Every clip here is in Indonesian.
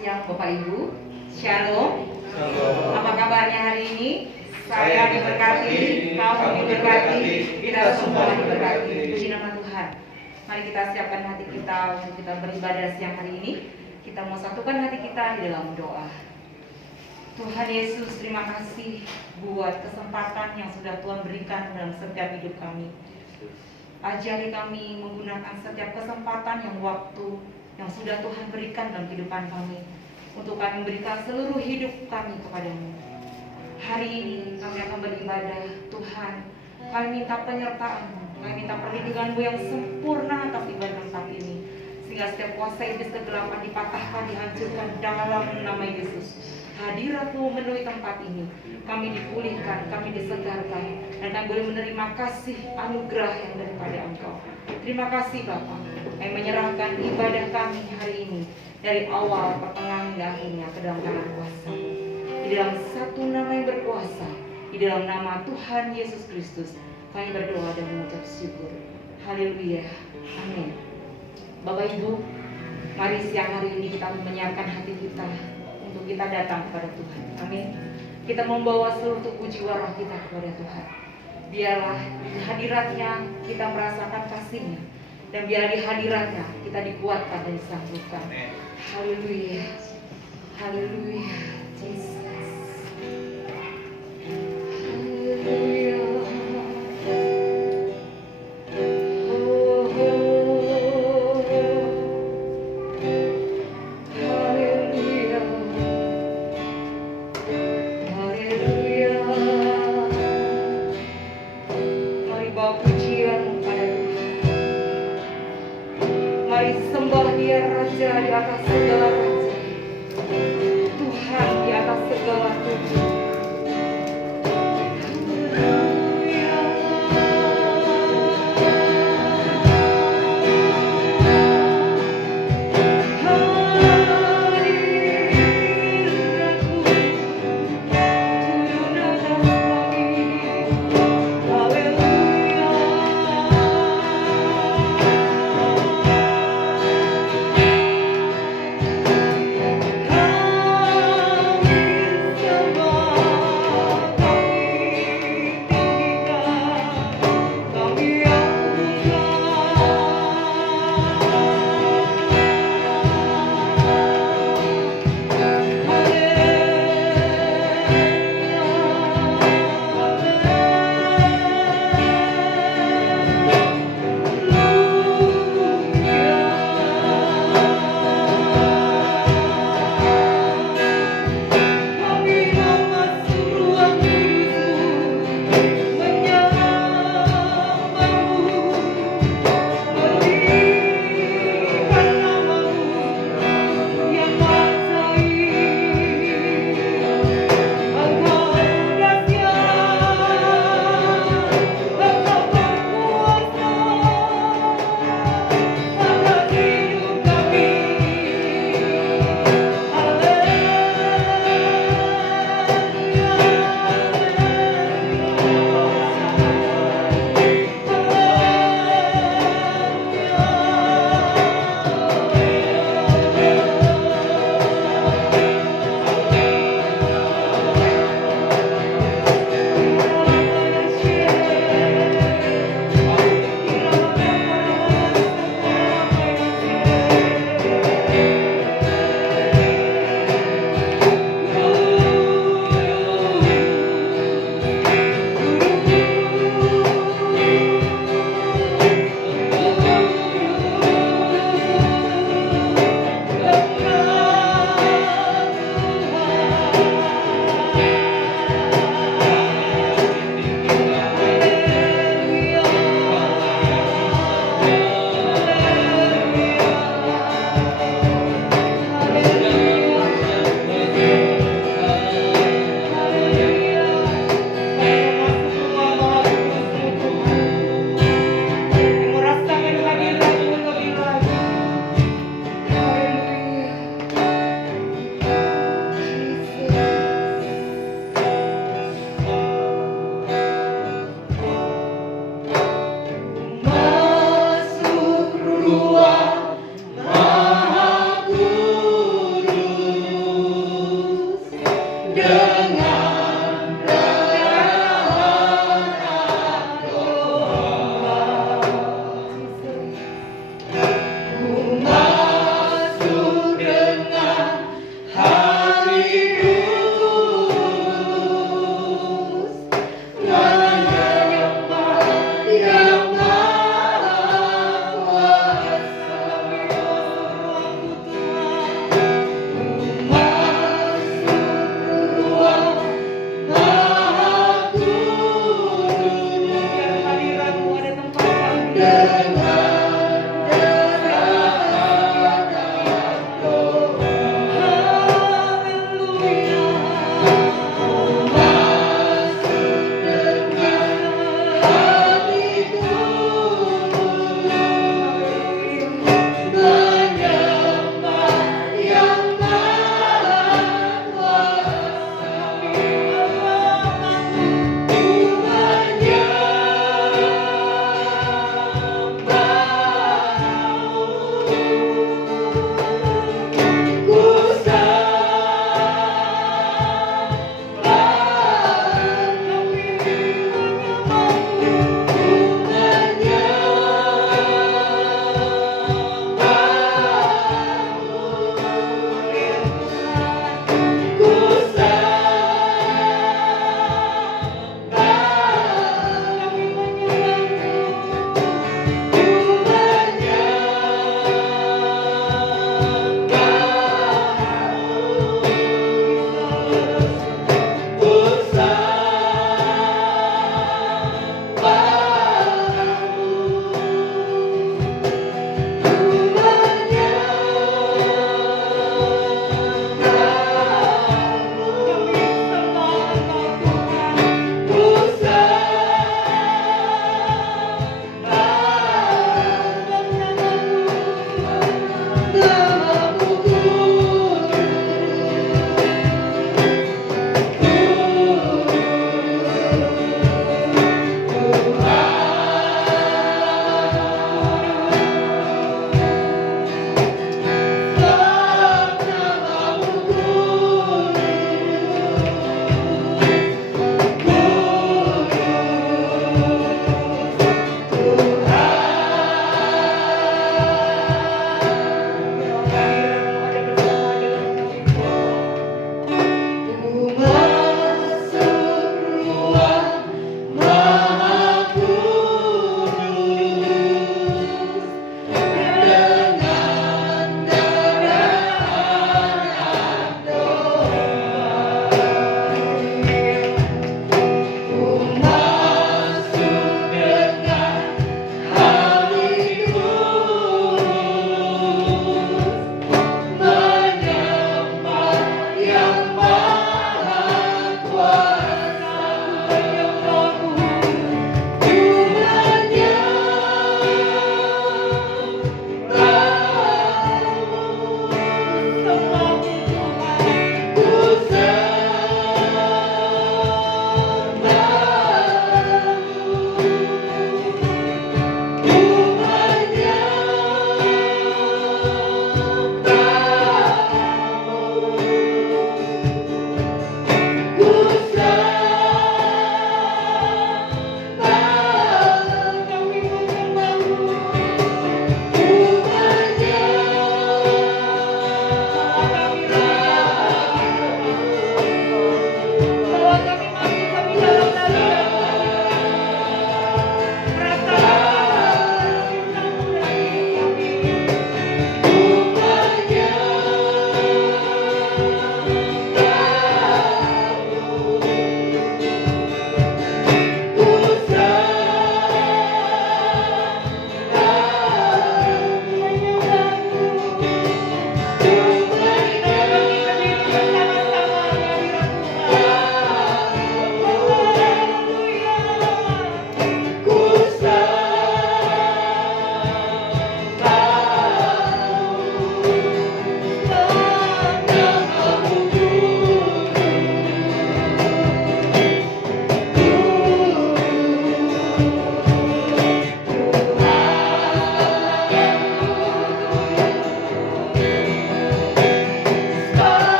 siang Bapak Ibu. Shalom. Shalom. Apa kabarnya hari ini? Saya diberkati, kamu diberkati, kita semua diberkati. Puji nama Tuhan. Mari kita siapkan hati kita untuk kita beribadah siang hari ini. Kita mau satukan hati kita di dalam doa. Tuhan Yesus, terima kasih buat kesempatan yang sudah Tuhan berikan dalam setiap hidup kami. Ajari kami menggunakan setiap kesempatan yang waktu yang sudah Tuhan berikan dalam kehidupan kami, untuk kami memberikan seluruh hidup kami kepadamu. Hari ini kami akan beribadah. Tuhan, kami minta penyertaan-Mu, kami minta perlindungan-Mu yang sempurna atas ibadah saat ini, sehingga setiap kuasa iblis kegelapan dipatahkan, dihancurkan dalam nama Yesus. Hadirat-Mu memenuhi tempat ini, kami dipulihkan, kami disegarkan, dan kami boleh menerima kasih anugerah yang daripada Engkau. Terima kasih Bapa, kami menyerahkan ibadah kami hari ini dari awal, pertengahan hingga akhirnya ke dalam tangan kuasa, di dalam satu nama yang berkuasa, di dalam nama Tuhan Yesus Kristus kami berdoa dan mengucap syukur. Haleluya, amin. Bapak Ibu, mari siang hari ini kita menyiapkan hati kita untuk kita datang kepada Tuhan. Amin. Kita membawa seluruh puji warah kita kepada Tuhan. Biarlah di hadiratnya kita merasakan kasih-Nya, dan biar di hadiratnya kita dikuatkan dan disanggupkan. Haleluya. Haleluya. Jesus. Haleluya. Di atas segala raja, Tuhan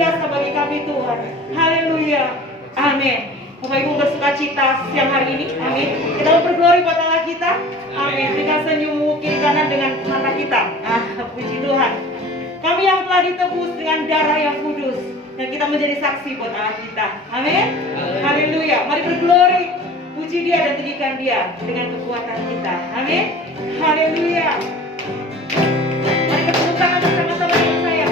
biasa bagi kami Tuhan. Haleluya. Amin. Bapak Ibu bersukacita siang hari ini. Amin. Kita mau berglori buat Allah kita. Amin. Dengan senyum kiri kanan dengan mata kita. Puji Tuhan. Kami yang telah ditebus dengan darah yang kudus dan kita menjadi saksi buat Allah kita. Amin. Haleluya. Mari berglori. Puji Dia dan tinggikan Dia dengan kekuatan kita. Amin. Haleluya. Mari bertepuk tangan bersama-sama dengan saya.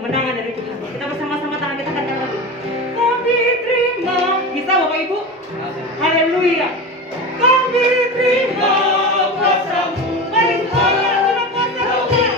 Kemenangan dari Tuhan. Kita bersama-sama tangan kita angkat lagi. Kami terima. Bisa Bapak Ibu? Haleluya. Kami terima kuasa-Mu. Mari semuanya terima kuasa Tuhan.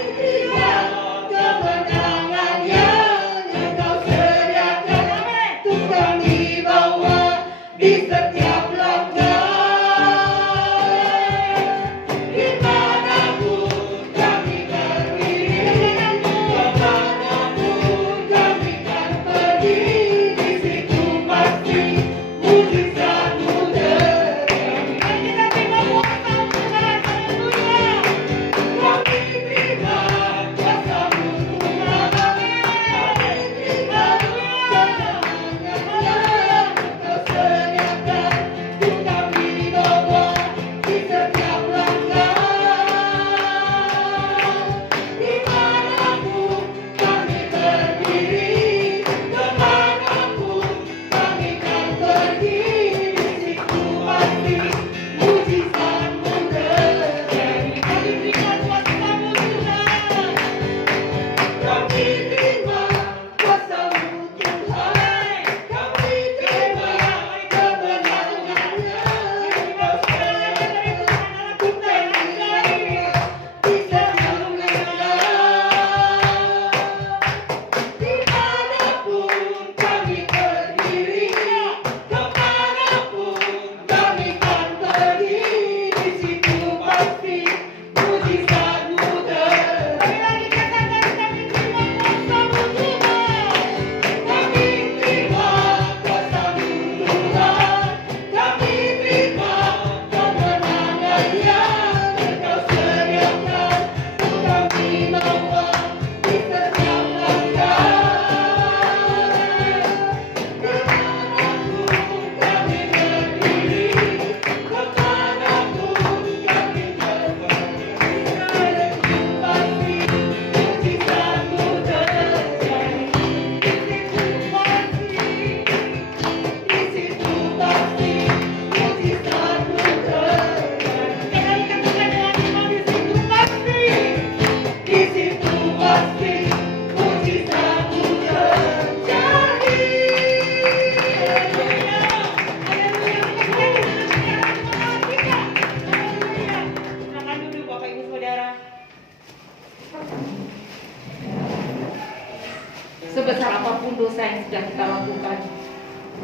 Sebesar apapun dosa yang sudah kita lakukan,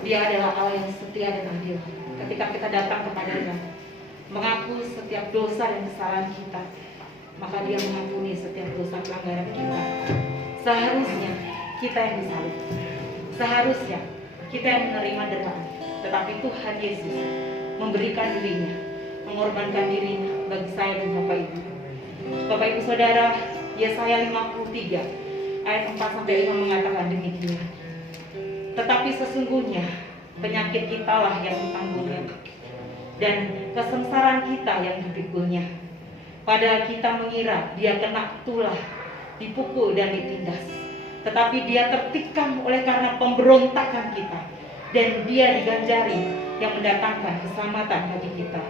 Dia adalah Allah yang setia dan adil. Ketika kita datang kepada-Nya, mengaku setiap dosa dan kesalahan kita, maka Dia mengampuni setiap dosa pelanggaran kita. Seharusnya kita yang disalib, seharusnya kita yang menerima deraan, tetapi Tuhan Yesus memberikan dirinya, mengorbankan dirinya bagi saya dan Bapak Ibu. Bapak Ibu Saudara, Yesaya 53 ayat 4-5 mengatakan demikian. Tetapi sesungguhnya penyakit kita lah yang ditanggungnya, dan kesengsaraan kita yang dipikulnya. Padahal kita mengira Dia kena tulah, dipukul dan ditindas, tetapi Dia tertikam oleh karena pemberontakan kita, dan Dia diganjari yang mendatangkan keselamatan bagi kita.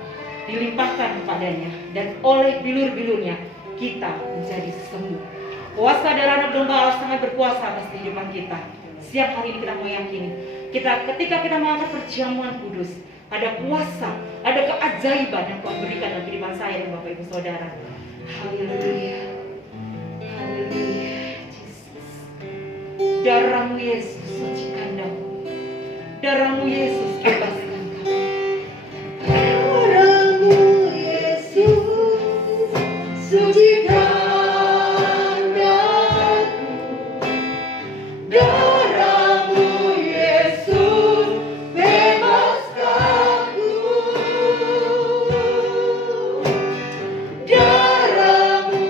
Dilimpahkan kepadanya, dan oleh bilur-bilurnya kita menjadi sembuh. Kuasa darah anak domba Allah sangat berkuasa atas kehidupan kita. Siap hari ini kita meyakini, ketika kita mengangkat perjamuan kudus, ada kuasa, ada keajaiban yang Tuhan berikan dalam kehidupan saya dan Bapak Ibu Saudara. Haleluya, haleluya, Yesus. Darah-Mu Yesus sucikan kami. Darah-Mu Yesus bebaskan kami. Darah-Mu Yesus sucikan. Darah-Mu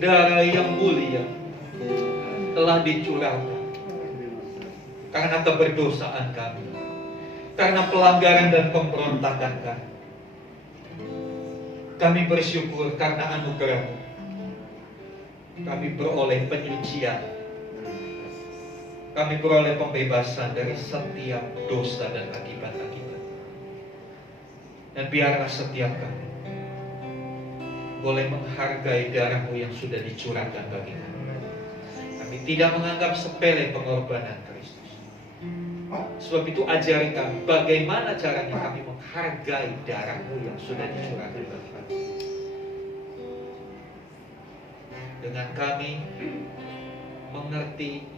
darah yang mulia telah dicurahkan karena keberdosaan kami, karena pelanggaran dan pemberontakan kami. Kami bersyukur karena anugerah-Mu. Kami beroleh penyucian. Kami beroleh pembebasan dari setiap dosa dan akibat-akibat. Dan biarlah setiap kami boleh menghargai darah-Mu yang sudah dicurahkan bagi kami. Kami tidak menganggap sepele pengorbanan Kristus. Sebab itu ajari kami bagaimana caranya kami menghargai darah-Mu yang sudah dicurahkan bagi kami. Dengan kami mengerti,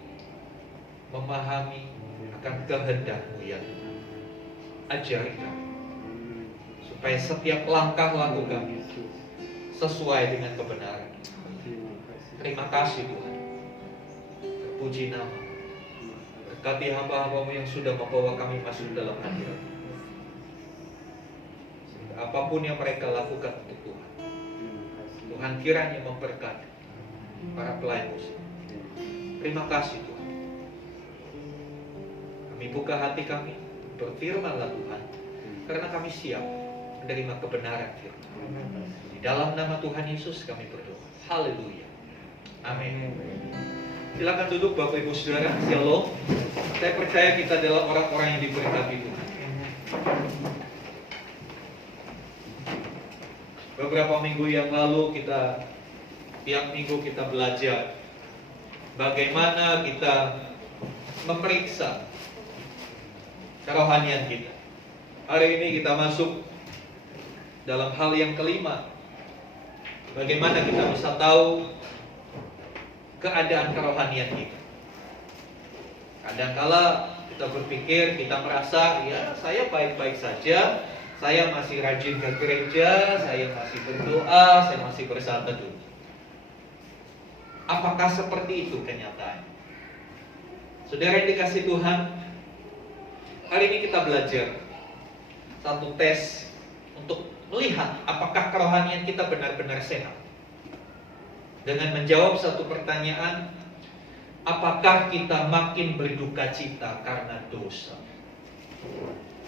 memahami akan kehendak-Mu ya Tuhan. Ajari kami supaya setiap langkah laku kami sesuai dengan kebenaran. Terima kasih Tuhan. Terpuji nama. Berkati hamba-hamba-Mu yang sudah membawa kami masuk dalam hadirat. Sehingga apapun yang mereka lakukan untuk Tuhan, Tuhan kiranya memberkati para pelayan musik. Terima kasih Tuhan. Kami buka hati kami, berfirman-Lah Tuhan, karena kami siap menerima kebenaran firman. Di dalam nama Tuhan Yesus kami berdoa. Haleluya. Amin. Silakan duduk Bapak Ibu Saudara. Shalom. Saya percaya kita adalah orang-orang yang diberkati Tuhan. Beberapa minggu yang lalu tiap minggu kita belajar bagaimana kita memeriksa kerohanian kita. Hari ini kita masuk dalam hal yang kelima. Bagaimana kita bisa tahu keadaan kerohanian kita. Kadangkala kita berpikir, kita merasa, ya saya baik-baik saja, saya masih rajin ke gereja, saya masih berdoa, saya masih bersaat-teduh. Apakah seperti itu kenyataannya? Saudara yang dikasihi Tuhan, hari ini kita belajar satu tes untuk melihat apakah kerohanian kita benar-benar sehat. Dengan menjawab satu pertanyaan, apakah kita makin berduka cita karena dosa?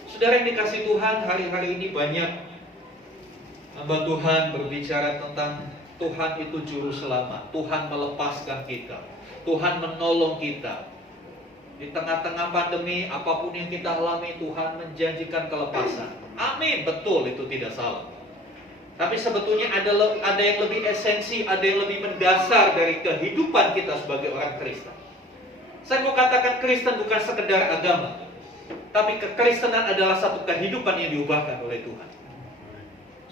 Saudara yang dikasihi Tuhan, hari-hari ini banyak hamba Tuhan berbicara tentang Tuhan itu juru selamat, Tuhan melepaskan kita, Tuhan menolong kita. Di tengah-tengah pandemi, apapun yang kita alami, Tuhan menjanjikan kelepasan. Amin, betul, itu tidak salah. Tapi sebetulnya ada yang lebih esensi, ada yang lebih mendasar dari kehidupan kita sebagai orang Kristen. Saya mau katakan Kristen bukan sekedar agama, tapi kekristenan adalah satu kehidupan yang diubahkan oleh Tuhan.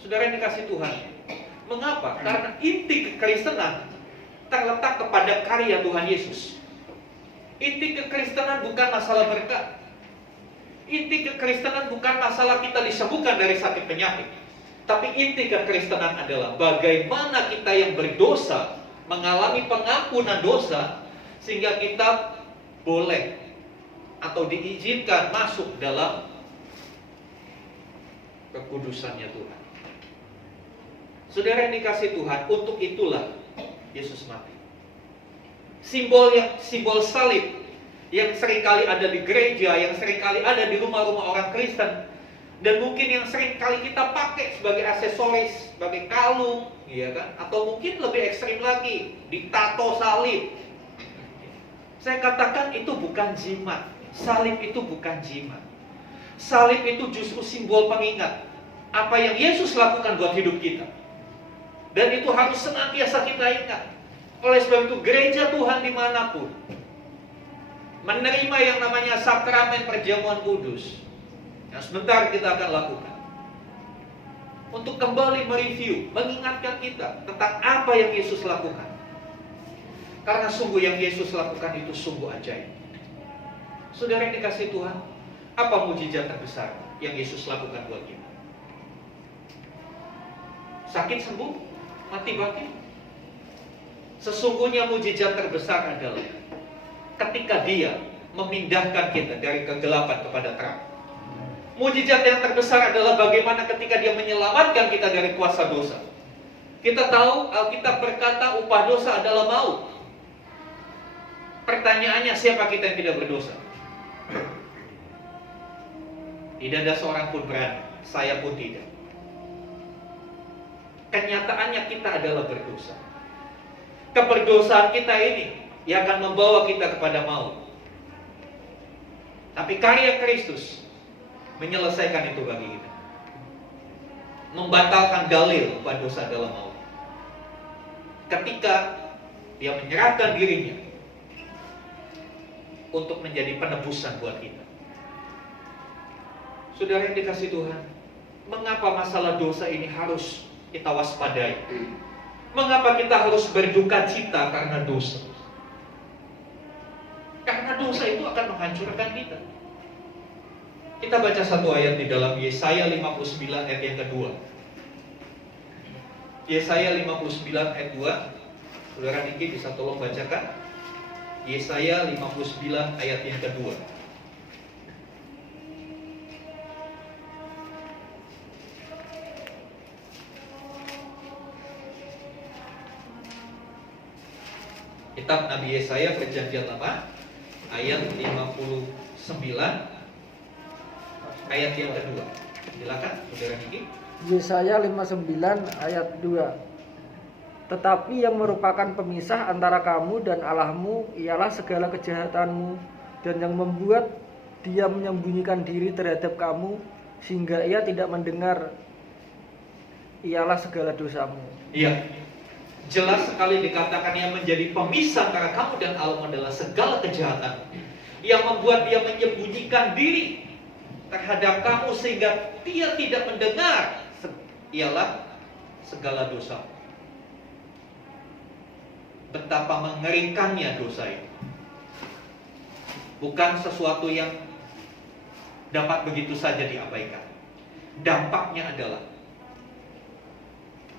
Saudara yang dikasihi Tuhan, mengapa? Karena inti kekristenan terletak kepada karya Tuhan Yesus. Inti kekristenan bukan masalah berkat. Inti kekristenan bukan masalah kita disembuhkan dari sakit penyakit. Tapi inti kekristenan adalah bagaimana kita yang berdosa mengalami pengampunan dosa sehingga kita boleh atau diizinkan masuk dalam kekudusannya Tuhan. Saudara yang dikasihi Tuhan, untuk itulah Yesus mati. Simbol salib yang seringkali ada di gereja, yang seringkali ada di rumah-rumah orang Kristen, dan mungkin yang seringkali kita pakai sebagai aksesoris, sebagai kalung, ya kan? Atau mungkin lebih ekstrim lagi, ditato salib. Saya katakan itu bukan jimat. Salib itu bukan jimat. Salib itu justru simbol pengingat apa yang Yesus lakukan buat hidup kita. Dan itu harus senantiasa kita ingat. Oleh sebab itu gereja Tuhan dimanapun menerima yang namanya sakramen perjamuan kudus, yang sebentar kita akan lakukan, untuk kembali mereview, mengingatkan kita tentang apa yang Yesus lakukan. Karena sungguh yang Yesus lakukan itu sungguh ajaib. Saudara yang dikasihi Tuhan, apa mujizat terbesar yang Yesus lakukan buat kita? Sakit sembuh, mati bangkit. Sesungguhnya mujizat terbesar adalah ketika Dia memindahkan kita dari kegelapan kepada terang. Mujizat yang terbesar adalah bagaimana ketika Dia menyelamatkan kita dari kuasa dosa. Kita tahu Alkitab berkata upah dosa adalah maut. Pertanyaannya, siapa kita yang tidak berdosa? Tidak ada seorang pun berani, saya pun tidak. Kenyataannya kita adalah berdosa. Keberdosaan kita ini yang akan membawa kita kepada maut. Tapi karya Kristus menyelesaikan itu bagi kita. Membatalkan dalil bahwa dosa adalah maut. Ketika dia menyerahkan dirinya untuk menjadi penebusan buat kita. Saudara yang dikasihi Tuhan, mengapa masalah dosa ini harus kita waspadai? Mengapa kita harus berduka cita karena dosa? Karena dosa itu akan menghancurkan kita. Kita baca satu ayat di dalam Yesaya 59 ayat yang kedua. Yesaya 59 ayat 2. Saudara Niki bisa tolong bacakan. Yesaya 59 ayat yang kedua. Kitab Nabi Yesaya Perjanjian Lama ayat 59 ayat yang kedua. Silakan Saudara Niki. Yesaya 59 ayat 2. Tetapi yang merupakan pemisah antara kamu dan Allahmu ialah segala kejahatanmu, dan yang membuat dia menyembunyikan diri terhadap kamu sehingga ia tidak mendengar ialah segala dosamu. Iya. Jelas sekali dikatakan yang menjadi pemisah antara kamu dan Allah adalah segala kejahatan. Yang membuat dia menyembunyikan diri terhadap kamu sehingga dia tidak mendengar ialah segala dosa. Betapa mengerikannya dosa itu. Bukan sesuatu yang dapat begitu saja diabaikan. Dampaknya adalah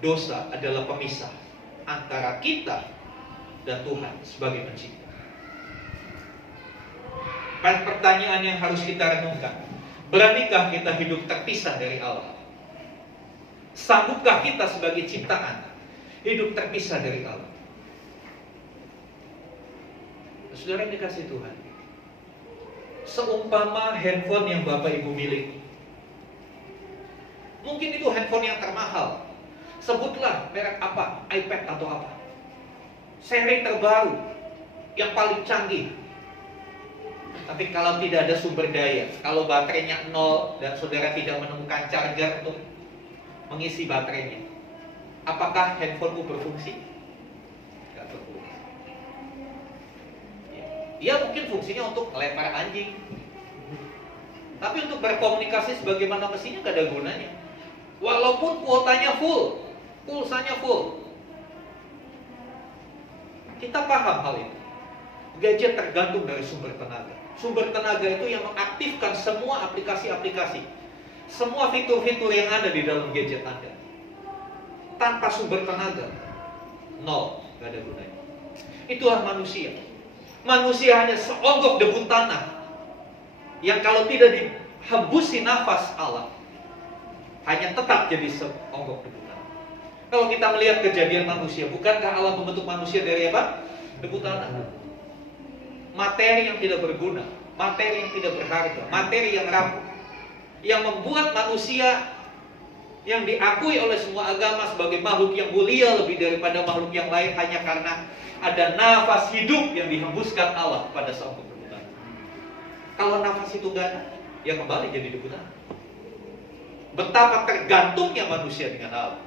dosa adalah pemisah antara kita dan Tuhan sebagai pencipta. Dan pertanyaan yang harus kita renungkan, beranikah kita hidup terpisah dari Allah? Sanggupkah kita sebagai ciptaan hidup terpisah dari Allah? Saudara yang dikasihi Tuhan, seumpama handphone yang Bapak Ibu miliki, mungkin itu handphone yang termahal. Sebutlah merek apa, iPad atau apa, seri terbaru, yang paling canggih. Tapi kalau tidak ada sumber daya, kalau baterainya nol dan saudara tidak menemukan charger untuk mengisi baterainya, apakah handphonemu berfungsi? Tidak berfungsi. Dia mungkin fungsinya untuk melempar anjing, tapi untuk berkomunikasi sebagaimana mestinya tidak ada gunanya. Walaupun kuotanya full, pulsanya full. Kita paham hal itu. Gadget tergantung dari sumber tenaga. Sumber tenaga itu yang mengaktifkan semua aplikasi-aplikasi, semua fitur-fitur yang ada di dalam gadget Anda. Tanpa sumber tenaga, nol, gak ada gunanya. Itulah manusia. Manusia hanya seonggok debu tanah yang kalau tidak dihembusi nafas Allah, hanya tetap jadi seonggok debu tanah. Kalau kita melihat kejadian manusia, bukankah Allah membentuk manusia dari apa? Debu tanah. Materi yang tidak berguna, materi yang tidak berharga, materi yang rapuh, yang membuat manusia yang diakui oleh semua agama sebagai makhluk yang mulia lebih daripada makhluk yang lain hanya karena ada nafas hidup yang dihembuskan Allah pada seonggok debu tanah. Kalau nafas itu gak ada, ya kembali jadi debu tanah. Betapa tergantungnya manusia dengan Allah.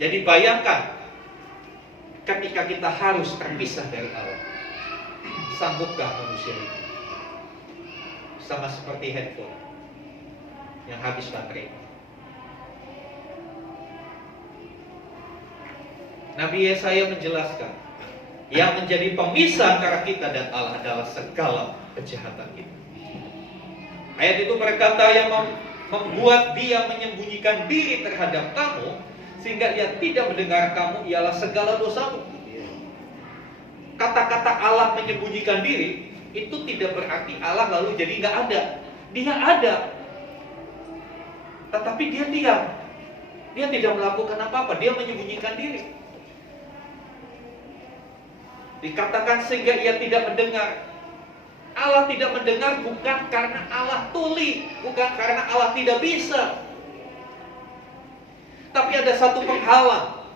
Jadi bayangkan ketika kita harus terpisah dari Allah, sanggupkah manusia itu? Sama seperti handphone yang habis baterai. Nabi Yesaya menjelaskan, yang menjadi pemisah antara kita dan Allah adalah segala kejahatan kita. Ayat itu berkata, yang membuat dia menyembunyikan diri terhadap kamu sehingga dia tidak mendengar kamu ialah segala dosamu. Kata-kata Allah menyembunyikan diri itu tidak berarti Allah lalu jadi nggak ada. Dia ada, tetapi dia diam. Dia tidak melakukan apa-apa, dia menyembunyikan diri. Dikatakan sehingga ia tidak mendengar. Allah tidak mendengar bukan karena Allah tuli, bukan karena Allah tidak bisa. Tapi ada satu penghalang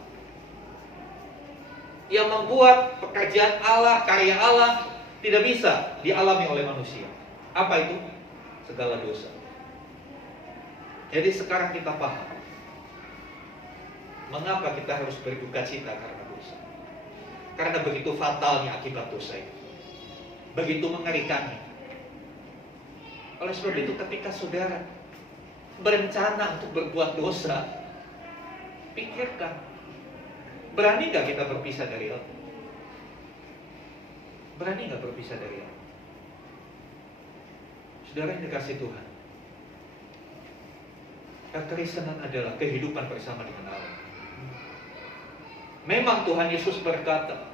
yang membuat pekerjaan Allah, karya Allah tidak bisa dialami oleh manusia. Apa itu? Segala dosa. Jadi sekarang kita paham mengapa kita harus berduka cita karena dosa. Karena begitu fatalnya akibat dosa itu. Begitu mengerikannya. Oleh sebab itu ketika saudara berencana untuk berbuat dosa, pikirkan, berani gak kita berpisah dari Allah? Berani gak berpisah dari Allah? Saudara yang dikasih Tuhan, kekristenan adalah kehidupan bersama dengan Allah. Memang Tuhan Yesus berkata,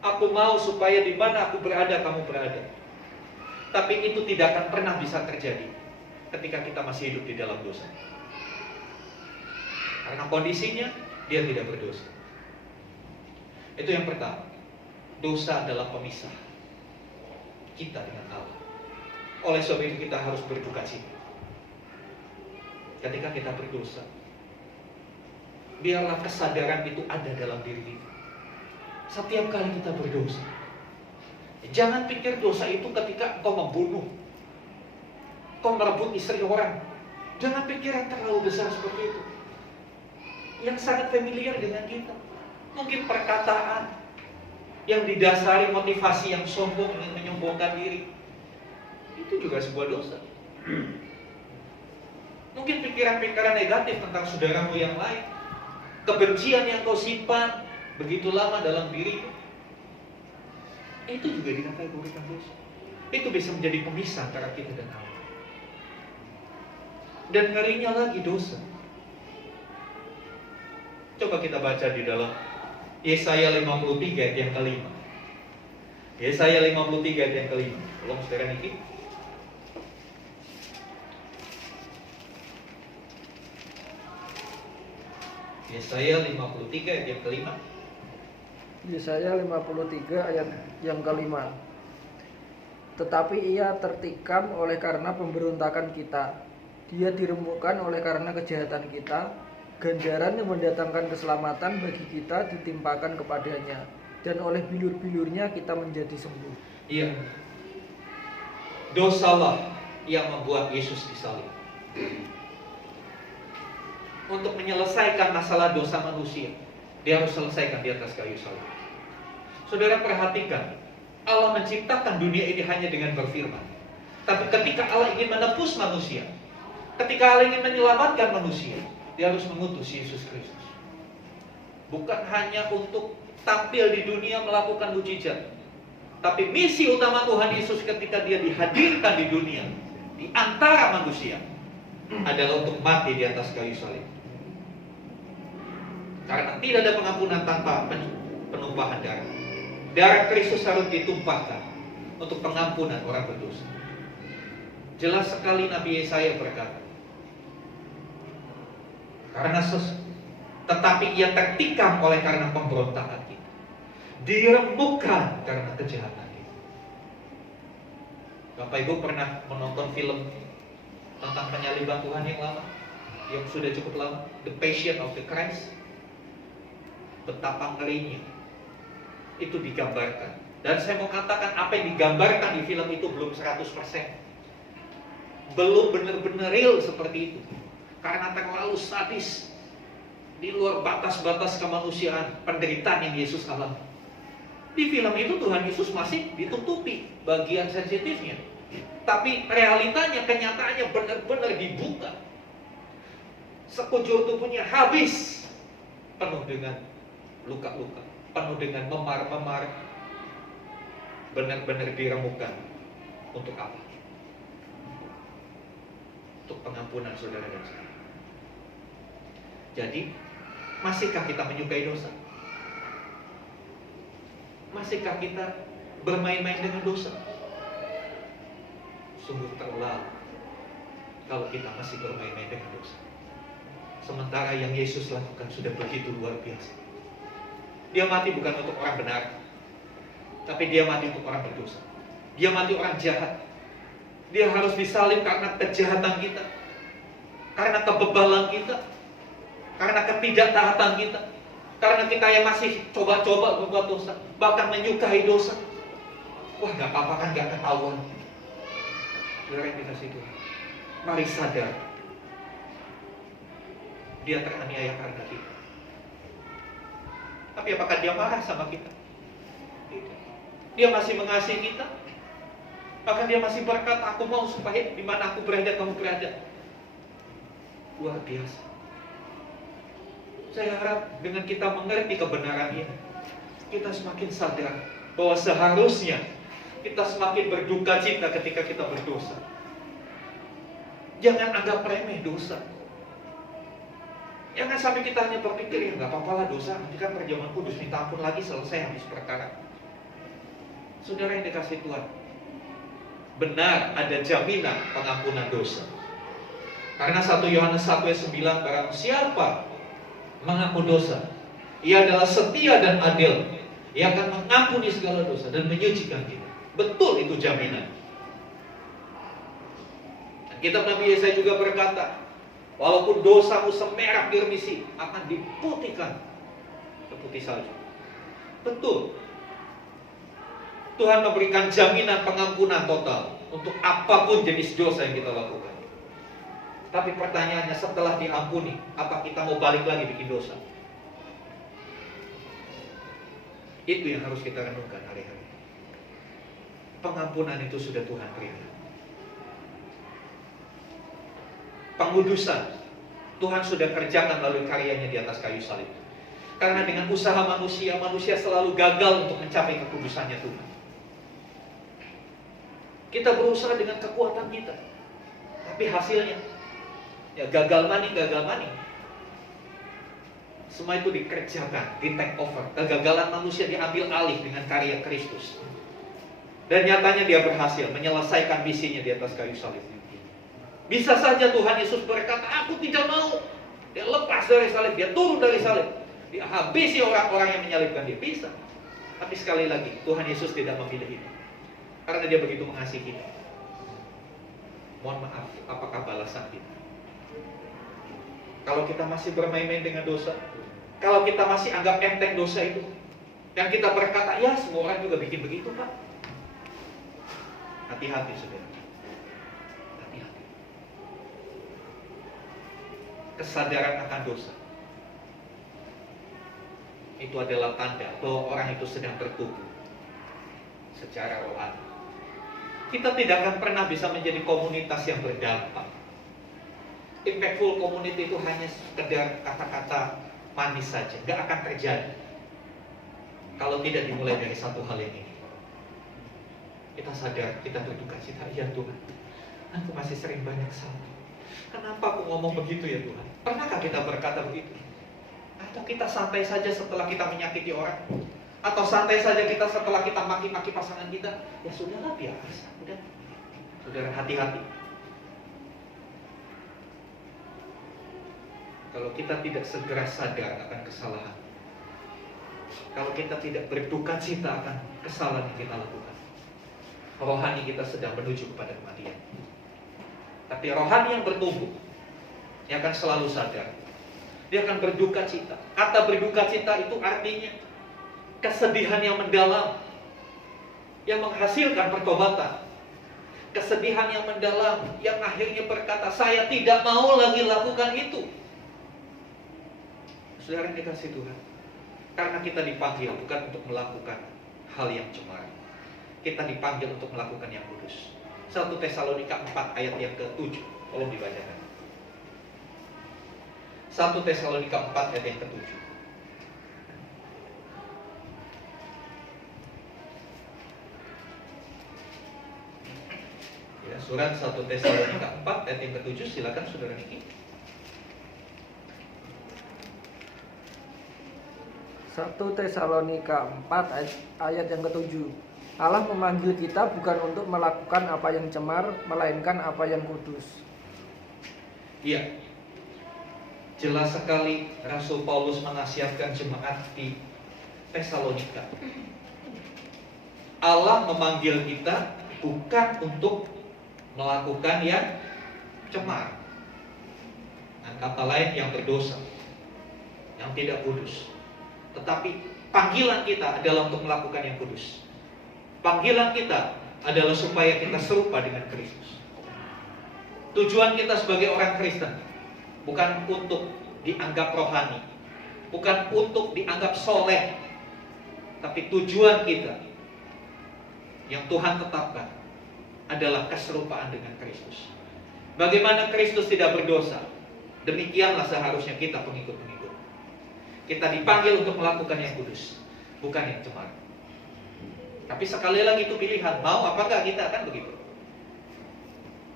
aku mau supaya di mana aku berada, kamu berada. Tapi itu tidak akan pernah bisa terjadi ketika kita masih hidup di dalam dosa. Karena kondisinya, dia tidak berdosa. Itu yang pertama. Dosa adalah pemisah kita dengan Allah. Oleh sebab itu kita harus berduka cita ketika kita berdosa. Biarlah kesadaran itu ada dalam diri kita. Setiap kali kita berdosa, jangan pikir dosa itu ketika engkau membunuh, engkau merebut istri orang. Jangan pikir yang terlalu besar seperti itu. Yang sangat familiar dengan kita, mungkin perkataan yang didasari motivasi yang sombong, ingin menyombongkan diri, itu juga sebuah dosa. Mungkin pikiran-pikiran negatif tentang saudaramu yang lain, kebencian yang kau simpan begitu lama dalam dirimu, itu juga dikategorikan dosa. Itu bisa menjadi pemisah antara kita dan Allah. Dan ngerinya lagi dosa. Coba kita baca di dalam Yesaya 53 ayat yang kelima. Yesaya 53 ayat yang kelima. Tolong saudara Niki. Yesaya 53 ayat yang kelima. Yesaya 53 ayat yang kelima. Tetapi ia tertikam oleh karena pemberontakan kita, dia diremukkan oleh karena kejahatan kita, ganjaran yang mendatangkan keselamatan bagi kita ditimpakan kepadanya, dan oleh bilur-bilurnya kita menjadi sembuh. Iya. Dosalah yang membuat Yesus disalib. Untuk menyelesaikan masalah dosa manusia, dia harus selesaikan di atas kayu salib. Saudara perhatikan, Allah menciptakan dunia ini hanya dengan berfirman. Tapi ketika Allah ingin menebus manusia, ketika Allah ingin menyelamatkan manusia, dia harus mengutus Yesus Kristus. Bukan hanya untuk tampil di dunia melakukan mujizat, tapi misi utama Tuhan Yesus ketika dia dihadirkan di dunia, di antara manusia, adalah untuk mati di atas kayu salib. Karena tidak ada pengampunan tanpa penumpahan darah. Darah Kristus harus ditumpahkan untuk pengampunan orang berdosa. Jelas sekali Nabi Yesaya berkata, tetapi ia tertikam oleh karena pemberontakan kita, diremukkan karena kejahatan kita. Bapak Ibu pernah menonton film tentang penyaliban Tuhan yang lama, yang sudah cukup lama, The Passion of the Christ? Betapa ngerinya itu digambarkan. Dan saya mau katakan apa yang digambarkan di film itu belum 100%. Belum benar-benar real seperti itu. Karena terlalu sadis, di luar batas-batas kemanusiaan, penderitaan yang Yesus alami. Di film itu Tuhan Yesus masih ditutupi bagian sensitifnya. Tapi realitanya, kenyataannya benar-benar dibuka. Sekujur tubuhnya habis, penuh dengan luka-luka, penuh dengan memar-memar, benar-benar diremukkan. Untuk apa? Untuk pengampunan saudara dan saya. Jadi, masihkah kita menyukai dosa? Masihkah kita bermain-main dengan dosa? Sungguh terlalu kalau kita masih bermain-main dengan dosa. Sementara yang Yesus lakukan sudah begitu luar biasa. Dia mati bukan untuk orang benar, tapi dia mati untuk orang berdosa. Dia mati orang jahat. Dia harus disalib karena kejahatan kita, karena kebebalan kita, karena ketidaktaatan kita, karena kita yang masih coba-coba berbuat dosa, bahkan menyukai dosa. Wah, gak apa-apa kan, gak ketahuan. Saudara yang dikasihi Tuhan, mari sadar, dia teraniaya karena kita. Tapi apakah dia marah sama kita? Tidak. Dia masih mengasihi kita. Bahkan dia masih berkata, aku mau supaya di mana aku berada, kamu berada. Luar biasa. Saya harap dengan kita mengerti kebenaran ini, kita semakin sadar bahwa seharusnya kita semakin berduka cita ketika kita berdosa. Jangan anggap remeh dosa. Jangan sampai kita hanya berpikir, ya nggak apa-apa lah dosa, nanti kan perjamuan kudus, minta ampun lagi, selesai habis perkara. Saudara yang dikasihi Tuhan, benar ada jaminan pengampunan dosa. Karena 1 Yohanes 1 ayat 9, barang siapa mengaku dosa, ia adalah setia dan adil, ia akan mengampuni segala dosa dan menyucikan kita. Betul itu jaminan. Kitab Nabi Yesaya juga berkata, walaupun dosamu semerah girmisi, akan diputihkan seputih salju. Betul. Tuhan memberikan jaminan pengampunan total untuk apapun jenis dosa yang kita lakukan. Tapi pertanyaannya, setelah diampuni, apa kita mau balik lagi bikin dosa? Itu yang harus kita renungkan hari-hari. Pengampunan itu sudah Tuhan berikan. Pengudusan Tuhan sudah kerjakan melalui karyanya di atas kayu salib. Karena dengan usaha manusia, manusia selalu gagal untuk mencapai kekudusannya Tuhan. Kita berusaha dengan kekuatan kita, tapi hasilnya ya gagal maning. Semua itu dikerjakan, di take over. Kegagalan manusia diambil alih dengan karya Kristus. Dan nyatanya dia berhasil menyelesaikan misinya di atas kayu salib. Bisa saja Tuhan Yesus berkata, aku tidak mau. Dia lepas dari salib, dia turun dari salib, dia habisi orang-orang yang menyalibkan dia. Bisa. Tapi sekali lagi, Tuhan Yesus tidak memilih itu, karena dia begitu mengasihi kita. Mohon maaf, apakah balasan kita? Kalau kita masih bermain-main dengan dosa, kalau kita masih anggap enteng dosa itu, dan kita berkata, ya semua orang juga bikin begitu Pak. Hati-hati saudara. Hati-hati. Kesadaran akan dosa itu adalah tanda bahwa orang itu sedang bertumbuh secara rohani. Kita tidak akan pernah bisa menjadi komunitas yang berdampak. Impactful community itu hanya sekedar kata-kata manis saja, nggak akan terjadi kalau tidak dimulai dari satu hal yang ini. Kita sadar, kita berduka cita, ya Tuhan, aku masih sering banyak salah. Kenapa aku ngomong begitu ya Tuhan? Pernahkah kita berkata begitu? Atau kita santai saja setelah kita menyakiti orang? Atau santai saja kita setelah kita maki-maki pasangan kita? Ya sudahlah, biasa. Udah. Saudara, hati-hati. Kalau kita tidak segera sadar akan kesalahan, kalau kita tidak berduka cita akan kesalahan yang kita lakukan, rohani kita sedang menuju kepada kematian. Tapi rohani yang bertumbuh, dia akan selalu sadar. Dia akan berduka cita. Kata berduka cita itu artinya kesedihan yang mendalam, yang menghasilkan pertobatan. Kesedihan yang mendalam, yang akhirnya berkata, saya tidak mau lagi lakukan itu. Saudara yang dikasihi Tuhan, karena kita dipanggil bukan untuk melakukan hal yang cemara, kita dipanggil untuk melakukan yang kudus. 1 Tesalonika 4 ayat yang ke-7, tolong dibacakan. 1 Tesalonika 4 ayat yang ke-7. Ya, surat 1 Tesalonika 4 ayat yang ke-7, silakan Saudara Niki. 1 Tesalonika 4 ayat yang ke-7. Allah memanggil kita bukan untuk melakukan apa yang cemar, melainkan apa yang kudus. Iya. jelas sekali Rasul Paulus menasihatkan jemaat di Tesalonika. Allah memanggil kita bukan untuk melakukan yang cemar, dengan kata lain yang berdosa, yang tidak kudus. Tetapi panggilan kita adalah untuk melakukan yang kudus. Panggilan kita adalah supaya kita serupa dengan Kristus. Tujuan kita sebagai orang Kristen bukan untuk dianggap rohani, bukan untuk dianggap soleh, tapi tujuan kita yang Tuhan tetapkan adalah keserupaan dengan Kristus. Bagaimana Kristus tidak berdosa, demikianlah seharusnya kita pengikut-pengikut. Kita dipanggil untuk melakukan yang kudus, bukan yang cemar. Tapi sekali lagi itu pilihan, mau apakah kita akan begitu.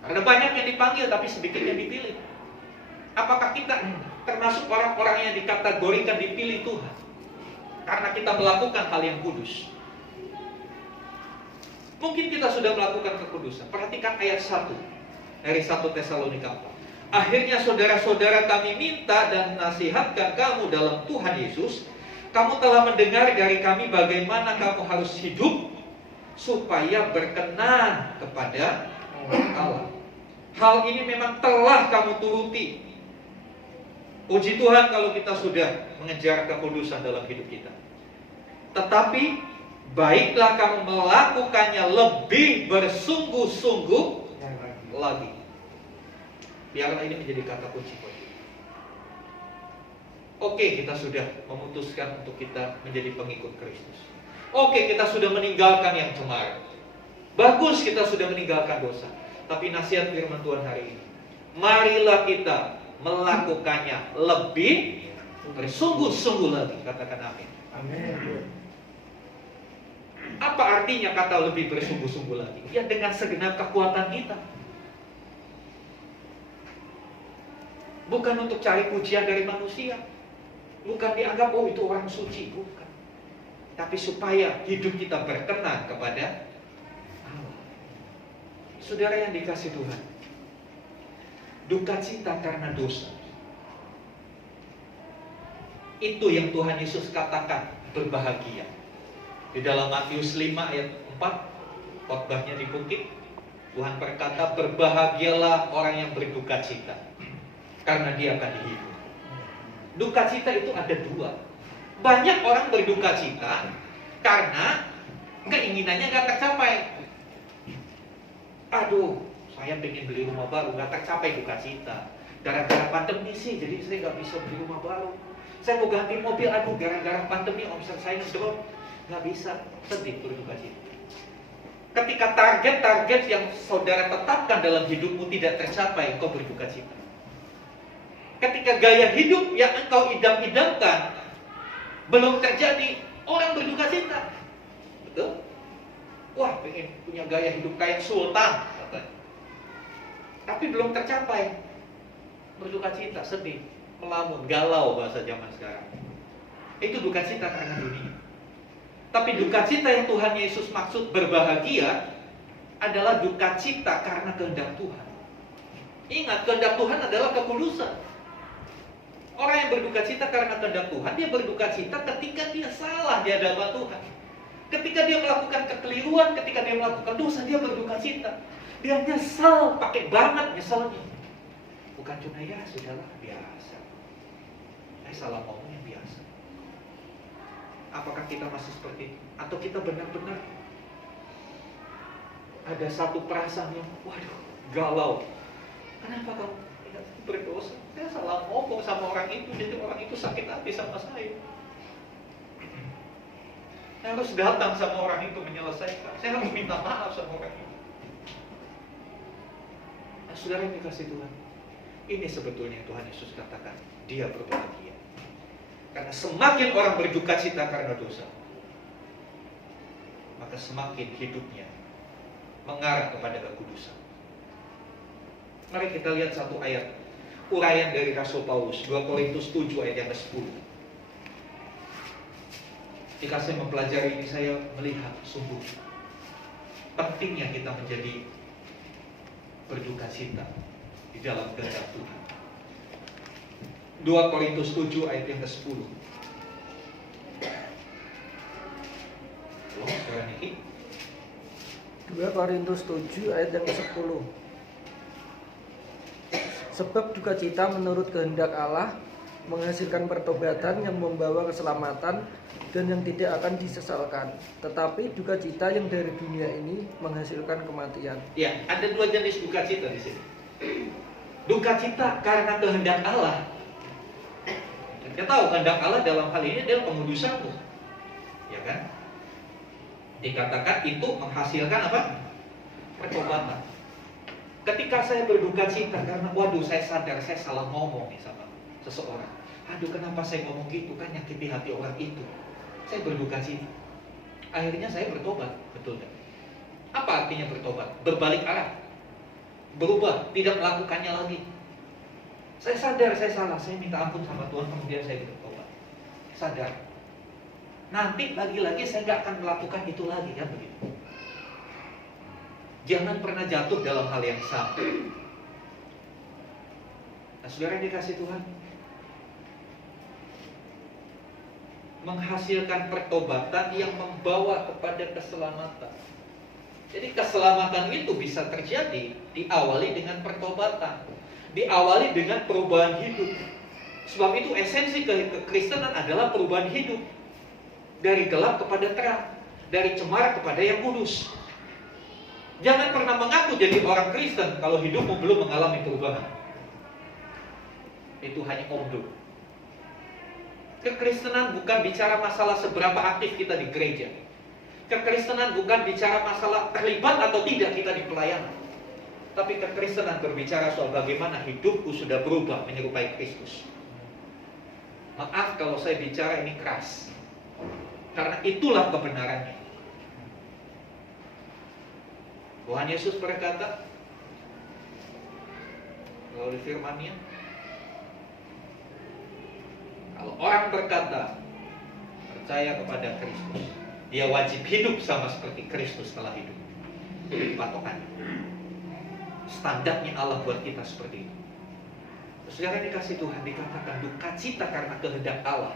Karena banyak yang dipanggil tapi sedikit yang dipilih. Apakah kita termasuk orang-orang yang dikategorikan dipilih Tuhan karena kita melakukan hal yang kudus? Mungkin kita sudah melakukan kekudusan. Perhatikan ayat 1 dari 1 Tesalonika 4. Akhirnya saudara-saudara, kami minta dan nasihatkan kamu dalam Tuhan Yesus. Kamu telah mendengar dari kami bagaimana kamu harus hidup supaya berkenan kepada Allah. Hal ini memang telah kamu turuti. Puji Tuhan kalau kita sudah mengejar kekudusan dalam hidup kita. Tetapi baiklah kamu melakukannya lebih bersungguh-sungguh lagi. Biarlah ini menjadi kata kunci buat kita. Oke, kita sudah memutuskan untuk kita menjadi pengikut Kristus. Oke, kita sudah meninggalkan yang cemar. Bagus, kita sudah meninggalkan dosa. Tapi nasihat firman Tuhan hari ini, marilah kita melakukannya lebih bersungguh-sungguh lagi. Katakan amin. Amin. Apa artinya kata lebih bersungguh-sungguh lagi? Ya dengan segenap kekuatan kita. Bukan untuk cari pujian dari manusia. Bukan dianggap, oh itu orang suci. Bukan. Tapi supaya hidup kita berkenan kepada Allah. Saudara yang dikasih Tuhan, duka cita karena dosa, itu yang Tuhan Yesus katakan berbahagia. Di dalam Matius 5 ayat 4, khotbahnya di bukit, Tuhan berkata, berbahagialah orang yang berduka cita, karena dia akan dihibur. Duka cita itu ada dua. Banyak orang berduka cita karena keinginannya gak tercapai. Aduh, saya pengen beli rumah baru, gak tercapai duka cita. Gara-gara pandemi sih, jadi saya gak bisa beli rumah baru. Saya mau ganti mobil, aduh gara-gara pandemi omset saya ngedrop. Gak bisa, sedih berduka cita. Ketika target-target yang saudara tetapkan dalam hidupmu tidak tercapai, engkau berduka cita. Ketika gaya hidup yang engkau idam-idamkan belum terjadi, orang berduka cita. Betul? Wah, pengen punya gaya hidup kayak sultan, katanya. Tapi belum tercapai, berduka cita, sedih, melamun, galau bahasa zaman sekarang. Itu duka cita karena dunia. Tapi duka cita yang Tuhan Yesus maksud berbahagia adalah duka cita karena kehendak Tuhan. Ingat, kehendak Tuhan adalah kekudusan. Orang yang berduka cita karena kehendak Tuhan, dia berduka cita ketika dia salah di hadapan Tuhan. Ketika dia melakukan kekeliruan, ketika dia melakukan dosa, dia berduka cita. Dia nyesel, pakai banget nyeselnya. Bukan cuma ya sudahlah, biasa. Salah ngomong yang biasa. Apakah kita masih seperti itu? Atau kita benar-benar ada satu perasaan yang, waduh, galau. Kenapa kamu tidak berdosa? Saya salah ngomong sama orang itu, jadi orang itu sakit hati sama saya. Saya harus datang sama orang itu menyelesaikan. Saya harus minta maaf sama orang itu. Nah, saudara yang dikasih Tuhan, ini sebetulnya Tuhan Yesus katakan, dia berbahagia. Karena semakin orang berduka cita karena dosa, maka semakin hidupnya mengarah kepada kekudusan. Mari kita lihat satu ayat uraian dari Rasul Paulus, 2 Korintus 7 ayat yang ke-10. Jika saya mempelajari ini, saya melihat sungguh pentingnya kita menjadi berduka cita di dalam kehendak Tuhan. 2 Korintus 7 ayat yang ke-10. Loh, sekarang ini 2 Korintus 7 ayat yang ke-10. Sebab duka cita menurut kehendak Allah menghasilkan pertobatan yang membawa keselamatan dan yang tidak akan disesalkan. Tetapi duka cita yang dari dunia ini menghasilkan kematian. ya, ada 2 jenis duka cita di sini. Duka cita karena kehendak Allah. Kita tahu kehendak Allah dalam hal ini adalah pengudusanmu. Ya kan? Dikatakan itu menghasilkan apa? Pertobatan. Ketika saya berduka cita karena waduh saya sadar saya salah ngomong nih sama seseorang. Aduh kenapa saya ngomong gitu, kan nyakiti hati orang itu. Saya berduka cita. Akhirnya saya bertobat, betul kan? Apa artinya bertobat? Berbalik arah. Berubah, tidak melakukannya lagi. Saya sadar saya salah, saya minta ampun sama Tuhan, kemudian saya bertobat. Sadar. Nanti lagi-lagi saya gak akan melakukan itu lagi, kan begitu. Jangan pernah jatuh dalam hal yang sama. Nah, saudara yang dikasih Tuhan, menghasilkan pertobatan yang membawa kepada keselamatan. Jadi keselamatan itu bisa terjadi diawali dengan pertobatan, diawali dengan perubahan hidup. Sebab itu esensi kekristenan adalah perubahan hidup. Dari gelap kepada terang, dari cemara kepada yang kudus. Jangan pernah mengaku jadi orang Kristen kalau hidupmu belum mengalami perubahan. Itu hanya omdo. Kekristenan bukan bicara masalah seberapa aktif kita di gereja. Kekristenan bukan bicara masalah terlibat atau tidak kita di pelayanan. Tapi kekristenan berbicara soal bagaimana hidupku sudah berubah menyerupai Kristus. Maaf kalau saya bicara ini keras, karena itulah kebenarannya. Tuhan Yesus berkata melalui firman-Nya, kalau orang berkata percaya kepada Kristus, dia wajib hidup sama seperti Kristus telah hidup. Itu patokannya. Standarnya Allah buat kita seperti itu. Saudara dikasih Tuhan, dikatakan duka cita karena kehendak Allah.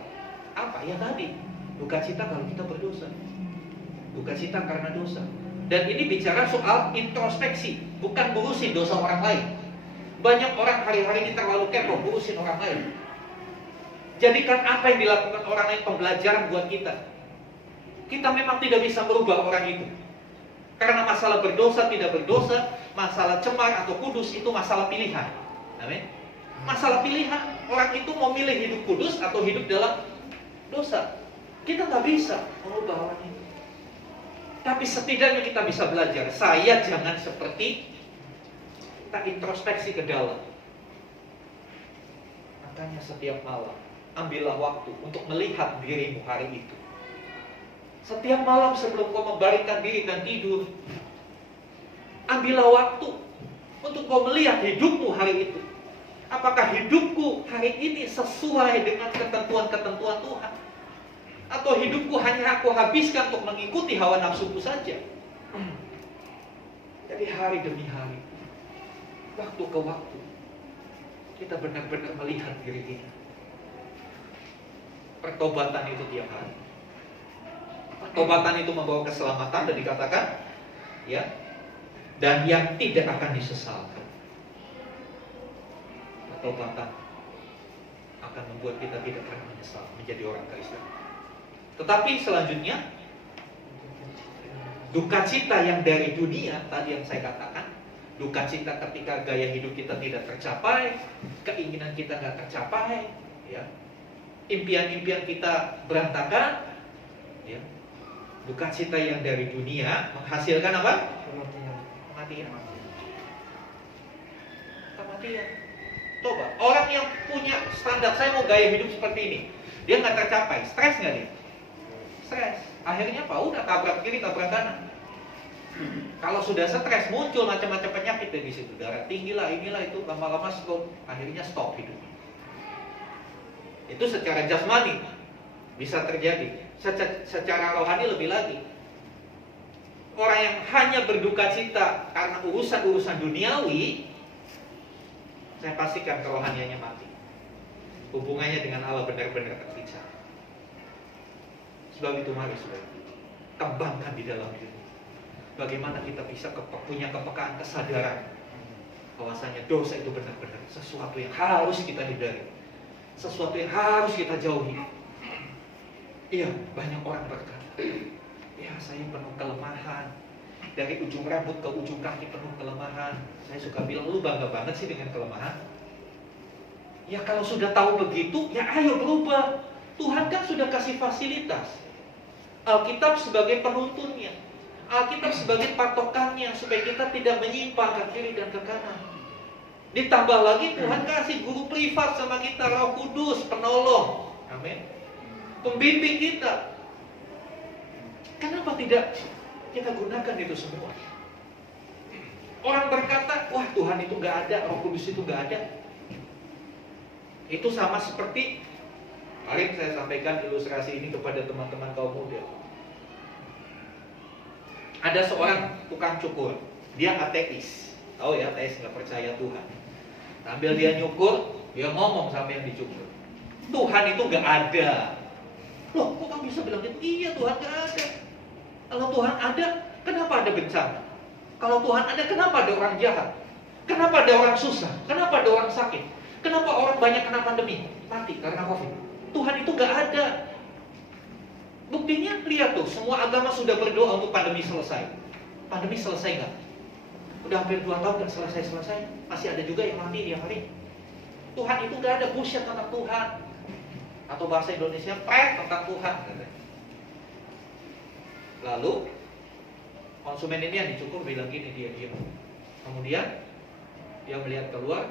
Apa? Ya tadi, duka cita kalau kita berdosa, duka cita karena dosa. Dan ini bicara soal introspeksi, bukan ngurusin dosa orang lain. Banyak orang hari-hari ini terlalu kepo ngurusin orang lain. Jadikan apa yang dilakukan orang lain pembelajaran buat kita. Kita memang tidak bisa merubah orang itu. Karena masalah berdosa tidak berdosa, masalah cemar atau kudus itu masalah pilihan. Amin. Masalah pilihan. Orang itu mau milih hidup kudus atau hidup dalam dosa. Kita nggak bisa merubah orang itu. Tapi setidaknya kita bisa belajar. Saya jangan seperti kita introspeksi ke dalam. Makanya setiap malam ambillah waktu untuk melihat dirimu hari itu. Setiap malam sebelum kau membaringkan diri dan tidur, ambillah waktu untuk kau melihat hidupmu hari itu. Apakah hidupku hari ini sesuai dengan ketentuan-ketentuan Tuhan? Atau hidupku hanya aku habiskan untuk mengikuti hawa nafsuku saja? Jadi hari demi hari, waktu ke waktu, kita benar-benar melihat diri kita. Pertobatan itu tiap hari. Pertobatan itu membawa keselamatan dan dikatakan, ya, dan yang tidak akan disesalkan. Pertobatan akan membuat kita tidak pernah menyesal menjadi orang Kristen. Tetapi selanjutnya, duka cita yang dari dunia, tadi yang saya katakan, duka cita ketika gaya hidup kita tidak tercapai, keinginan kita nggak tercapai, ya, impian-impian kita berantakan, ya. Duka cita yang dari dunia menghasilkan apa? Kematian. Kematian. Coba, orang yang punya standar, saya mau gaya hidup seperti ini, dia nggak tercapai, stres nggak dia? Stres. Akhirnya apa? Udah tabrak kiri, tabrak kanan. Kalau sudah stres, muncul macam-macam penyakit di situ. Darah tinggi lah, inilah itu, lama-lama stroke, akhirnya stop hidupnya. Itu secara jasmani bisa terjadi. Secara rohani lebih lagi. Orang yang hanya berduka cita karena urusan-urusan duniawi, saya pastikan kerohaniannya mati. hubungannya dengan Allah benar-benar terpisah. Sebab itu mari saudara, kembangkan di dalam diri. Bagaimana kita bisa punya kepekaan, kesadaran bahwasanya dosa itu benar-benar sesuatu yang harus kita hindari, sesuatu yang harus kita jauhi. Iya, banyak orang berkata, ya saya penuh kelemahan, dari ujung rambut ke ujung kaki penuh kelemahan. Saya suka bilang, lu bangga banget sih dengan kelemahan. Ya kalau sudah tahu begitu, ya ayo berubah. Tuhan kan sudah kasih fasilitas. Alkitab sebagai penuntunnya, Alkitab sebagai patokannya, supaya kita tidak menyimpang ke kiri dan ke kanan. Ditambah lagi Tuhan kasih guru privat sama kita, Roh Kudus, penolong. Amin. Pembimbing kita. Kenapa tidak kita gunakan itu semua? Orang berkata, wah Tuhan itu gak ada, Roh Kudus itu gak ada. Itu sama seperti kemarin saya sampaikan ilustrasi ini kepada teman-teman kaum muda. Ada seorang tukang cukur, dia ateis. Tahu ya, ateis gak percaya Tuhan. Sambil dia nyukur, dia ngomong sama yang dicukur, Tuhan itu gak ada. Loh, kok kamu bisa bilang gitu? Iya, Tuhan gak ada. Kalau Tuhan ada, kenapa ada bencana? Kalau Tuhan ada, kenapa ada orang jahat? Kenapa ada orang susah? Kenapa ada orang sakit? Kenapa orang banyak kena pandemi? Mati karena COVID. Tuhan itu gak ada. Buktinya, lihat tuh, semua agama sudah berdoa untuk pandemi selesai. Pandemi selesai gak? Udah hampir 2 tahun gak selesai-selesai. Masih ada juga yang mati tiap hari. Tuhan itu gak ada, bullshit tentang Tuhan. Atau bahasa Indonesia, prank tentang Tuhan. Lalu konsumen ini yang dicukur bilang gini, dia diam. Kemudian dia melihat keluar,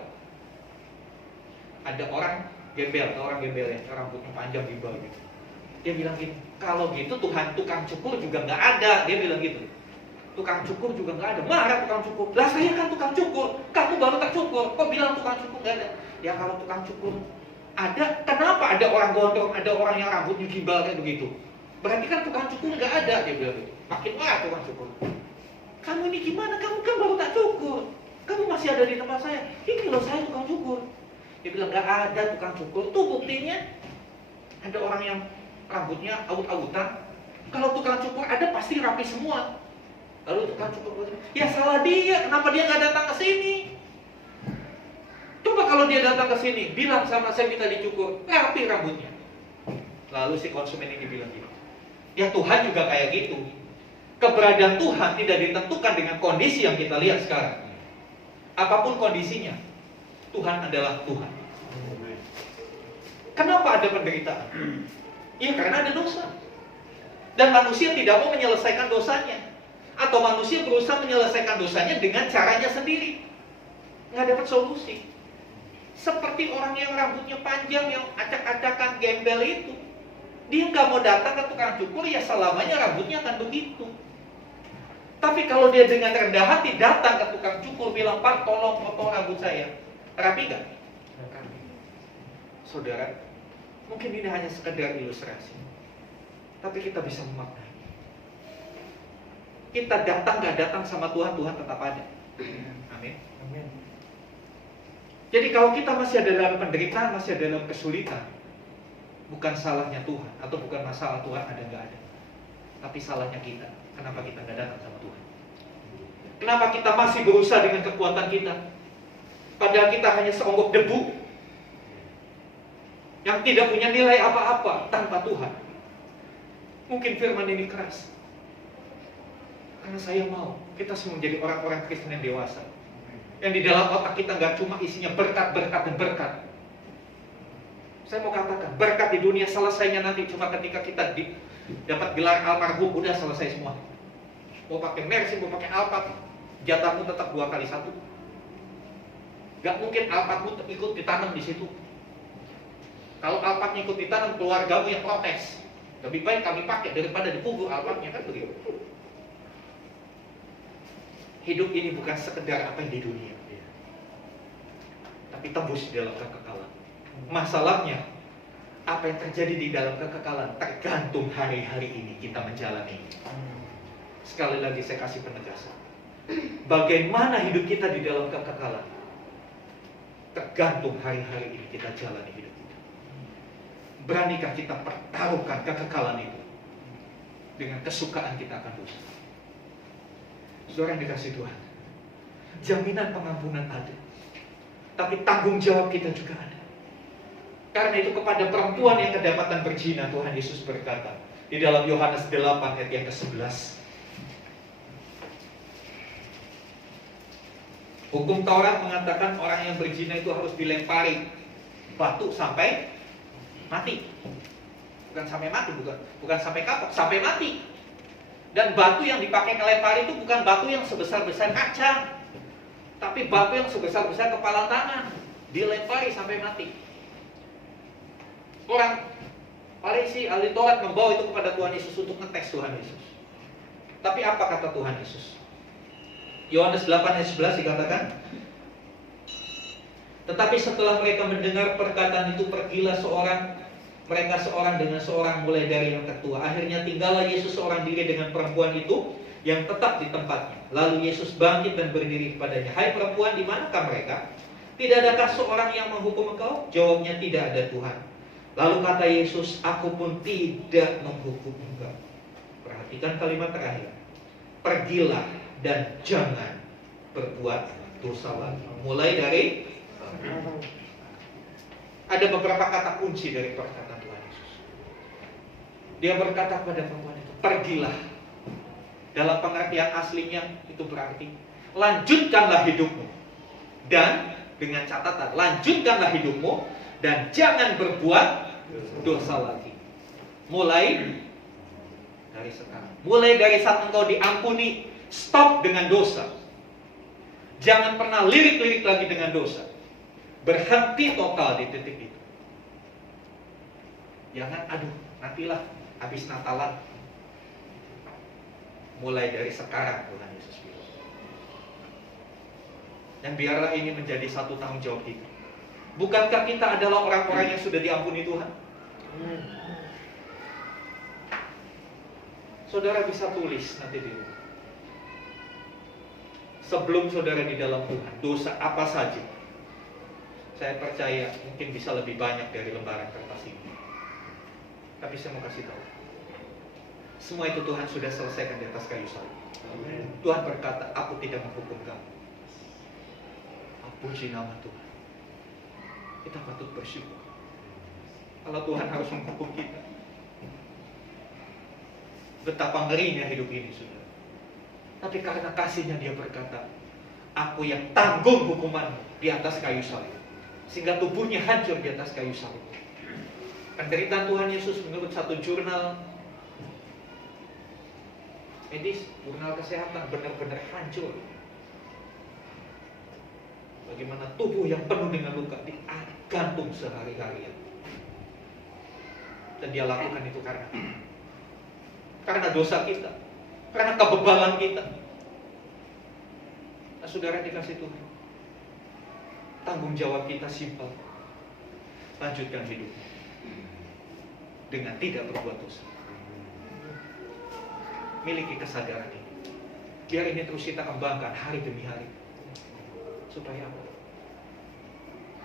ada orang gembel, orang gembel ya, rambutnya panjang gimbal gitu. Dia bilang gini, kalau gitu Tuhan tukang cukur juga nggak ada. Dia bilang gitu, tukang cukur juga nggak ada. Marah tukang cukur. Lah saya kan tukang cukur, kamu baru tak cukur, kok bilang tukang cukur nggak ada? Ya kalau tukang cukur ada, kenapa ada orang gondrong, ada orang yang rambutnya gimbal kayak begitu? Berarti kan tukang cukur nggak ada, dia bilang gitu. Makin marah tukang cukur. Kamu ini gimana? Kamu kan baru tak cukur. Kamu masih ada di tempat saya. Ini loh saya tukang cukur. Dia bilang nggak ada tukang cukur. Tuh buktinya ada orang yang rambutnya awut-awutan. Kalau tukang cukur ada pasti rapi semua. Lalu tukang cukur, ya salah dia. Kenapa dia nggak datang ke sini? Coba kalau dia datang ke sini, bilang sama saya minta dicukur, rapi rambutnya. Lalu si konsumen ini bilang gitu. Ya Tuhan juga kayak gitu. Keberadaan Tuhan tidak ditentukan dengan kondisi yang kita lihat sekarang. Apapun kondisinya, Tuhan adalah Tuhan. Kenapa ada penderitaan? Ya karena ada dosa. Dan manusia tidak mau menyelesaikan dosanya. Atau manusia berusaha menyelesaikan dosanya dengan caranya sendiri. Nggak dapat solusi. Seperti orang yang rambutnya panjang, yang acak-acakan gembel itu. Dia nggak mau datang ke tukang cukur, ya selamanya rambutnya akan begitu. Tapi kalau dia dengan rendah hati datang ke tukang cukur, bilang, Pak tolong potong rambut saya, rapi nggak? Rapi. Saudara, mungkin ini hanya sekedar ilustrasi, tapi kita bisa memaknai. Kita datang nggak datang sama Tuhan, Tuhan tetap ada. Amin. Amin. Jadi kalau kita masih ada dalam penderitaan, masih ada dalam kesulitan, bukan salahnya Tuhan, atau bukan masalah Tuhan ada nggak ada, tapi salahnya kita. Kenapa kita nggak datang sama Tuhan? Kenapa kita masih berusaha dengan kekuatan kita? Padahal kita hanya seonggok debu yang tidak punya nilai apa-apa tanpa Tuhan. Mungkin firman ini keras, karena saya mau kita semua menjadi orang-orang Kristen yang dewasa, yang di dalam otak kita nggak cuma isinya berkat, berkat, dan berkat. Saya mau katakan, berkat di dunia selesainya nanti cuma ketika kita dapat gelar almarhum, udah selesai semua. Mau pakai Mercy, mau pakai Alphard, jatahmu tetap 2 kali 1. Gak mungkin Alphardmu ikut ditanam di situ. Kalau Alphardnya ikut ditanam, keluargamu yang protes. Lebih baik kami pakai daripada dikubur Alphardnya, kan begitu. Hidup ini bukan sekedar apa yang di dunia, tapi tembus di dalam kekekalan. Masalahnya, apa yang terjadi di dalam kekekalan tergantung hari-hari ini kita menjalani. Sekali lagi saya kasih penegasan, bagaimana hidup kita di dalam kekekalan tergantung hari-hari ini kita jalani hidup kita. Beranikah kita pertaruhkan kekekalan itu dengan kesukaan kita akan dosa? Saudara yang dikasih Tuhan, jaminan pengampunan ada, tapi tanggung jawab kita juga ada. Karena itu kepada perempuan yang kedapatan berzina, Tuhan Yesus berkata di dalam Yohanes 8 ayat yang ke-11, hukum Taurat mengatakan orang yang berzina itu harus dilempari batu sampai mati. Bukan sampai mati, bukan sampai kapok, sampai mati. Dan batu yang dipakai ngelempari itu bukan batu yang sebesar-besar kaca, tapi batu yang sebesar-besar kepala tangan, dilempari sampai mati. Orang Farisi, ahli Taurat membawa itu kepada Tuhan Yesus untuk ngetes Tuhan Yesus. Tapi apa kata Tuhan Yesus? Yohanes 8 ayat 11 dikatakan, tetapi setelah mereka mendengar perkataan itu, pergilah mereka seorang dengan seorang mulai dari yang tertua. Akhirnya tinggallah Yesus seorang diri dengan perempuan itu yang tetap di tempatnya. Lalu Yesus bangkit dan berdiri kepadanya. Hai perempuan, di manakah mereka? Tidak adakah seorang yang menghukum engkau? Jawabnya, tidak ada Tuhan. Lalu kata Yesus, aku pun tidak menghukum engkau. Perhatikan kalimat terakhir. Pergilah dan jangan berbuat dosa lagi. Mulai dari ada beberapa kata kunci dari perkataan Tuhan Yesus. Dia berkata kepada perempuan itu, pergilah. Dalam pengertian aslinya itu berarti lanjutkanlah hidupmu. Dan dengan catatan, lanjutkanlah hidupmu dan jangan berbuat dosa lagi. Mulai dari sekarang. Mulai dari saat engkau diampuni, stop dengan dosa. Jangan pernah lirik-lirik lagi dengan dosa. Berhenti total di titik itu. Jangan, aduh, nantilah habis Natalan. Mulai dari sekarang, Tuhan Yesus bilang. Dan biarlah ini menjadi satu tanggung jawab kita. Bukankah kita adalah orang-orang yang sudah diampuni Tuhan? Saudara bisa tulis nanti di rumah. Sebelum saudara di dalam Tuhan, dosa apa saja? Saya percaya mungkin bisa lebih banyak dari lembaran kertas ini. Tapi saya mau kasih tahu, semua itu Tuhan sudah selesaikan di atas kayu salib. Tuhan berkata, aku tidak menghukum kamu. Puji nama Tuhan. Kita patut bersyukur. Kalau Tuhan harus menghukum kita, betapa ngerinya hidup ini, saudara. Tapi karena kasihnya Dia berkata, aku yang tanggung hukumanmu di atas kayu salib, sehingga tubuhnya hancur di atas kayu salib. Penderitaan Tuhan Yesus menurut satu jurnal medis, jurnal kesehatan, benar-benar hancur. Bagaimana tubuh yang penuh dengan luka digantung sehari-harian. Dan Dia lakukan itu karena dosa kita, karena kebebalan kita. Nah, saudara dikasih Tuhan, tanggung jawab kita simpel. Lanjutkan hidup dengan tidak berbuat dosa. Miliki kesadaran ini. Biar ini terus kita kembangkan hari demi hari. Supaya apa?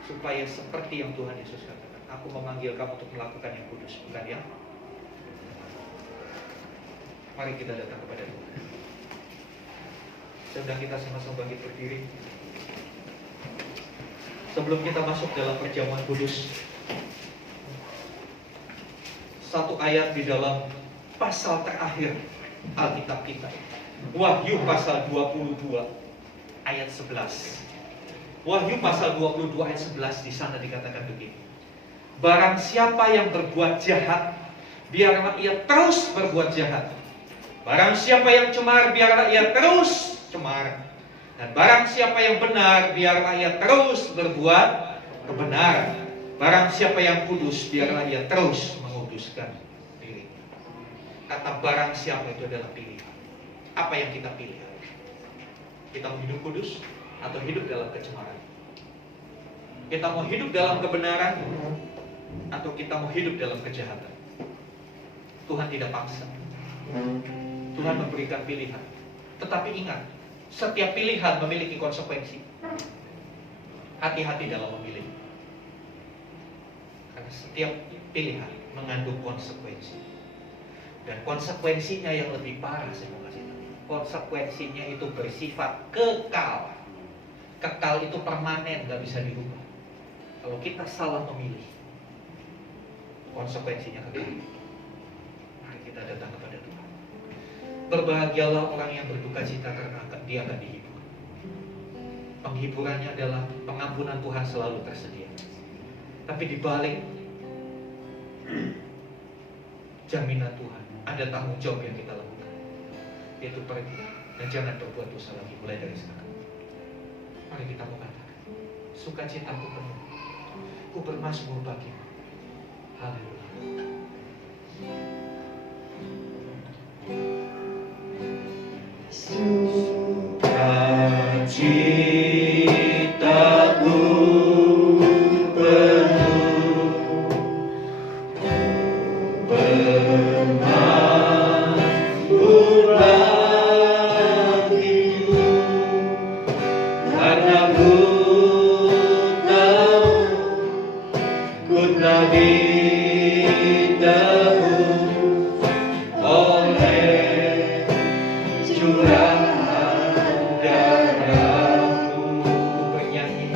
Supaya seperti yang Tuhan Yesus katakan, aku memanggil kamu untuk melakukan yang kudus, bukan yang. Mari kita datang kepada Tuhan. Sedang kita sama-sama bangkit berdiri. Sebelum kita masuk dalam perjamuan kudus, satu ayat di dalam pasal terakhir Alkitab kita, Wahyu pasal 22 ayat 11. Wahyu pasal 22 ayat 11, di sana dikatakan begini. Barang siapa yang berbuat jahat, biarlah ia terus berbuat jahat. Barang siapa yang cemar, biarlah ia terus cemar. Dan barang siapa yang benar, biarlah ia terus berbuat kebenaran. Barang siapa yang kudus, biarlah ia terus menguduskan dirinya. Kata barang siapa itu adalah pilihan. Apa yang kita pilih? Kita mau hidup kudus atau hidup dalam kecemaran? Kita mau hidup dalam kebenaran atau kita mau hidup dalam kejahatan? Tuhan tidak paksa. Tuhan memberikan pilihan. Tetapi ingat, setiap pilihan memiliki konsekuensi. Hati-hati dalam memilih. Karena setiap pilihan mengandung konsekuensi. Dan konsekuensinya yang lebih parah, saya mau kasih tahu. Konsekuensinya itu bersifat kekal. Kekal itu permanen, gak bisa dirubah. Kalau kita salah memilih, konsekuensinya kekal. Mari kita datang kepada Tuhan. Berbahagialah orang yang berduka cita karena dia akan dihibur. Penghiburannya adalah pengampunan Tuhan selalu tersedia. Tapi di balik jaminan Tuhan, ada tanggung jawab yang kita lakukan, yaitu pergi dan jangan berbuat dosa lagi mulai dari sekarang. Mari kita mengatakan, sukacitaku penuh, ku bermazmur bagimu. Haleluya. Sukacitaku bermazmur bagimu, karena ku tahu ku telah ditebus oleh curahan darahmu. Ku bernyanyi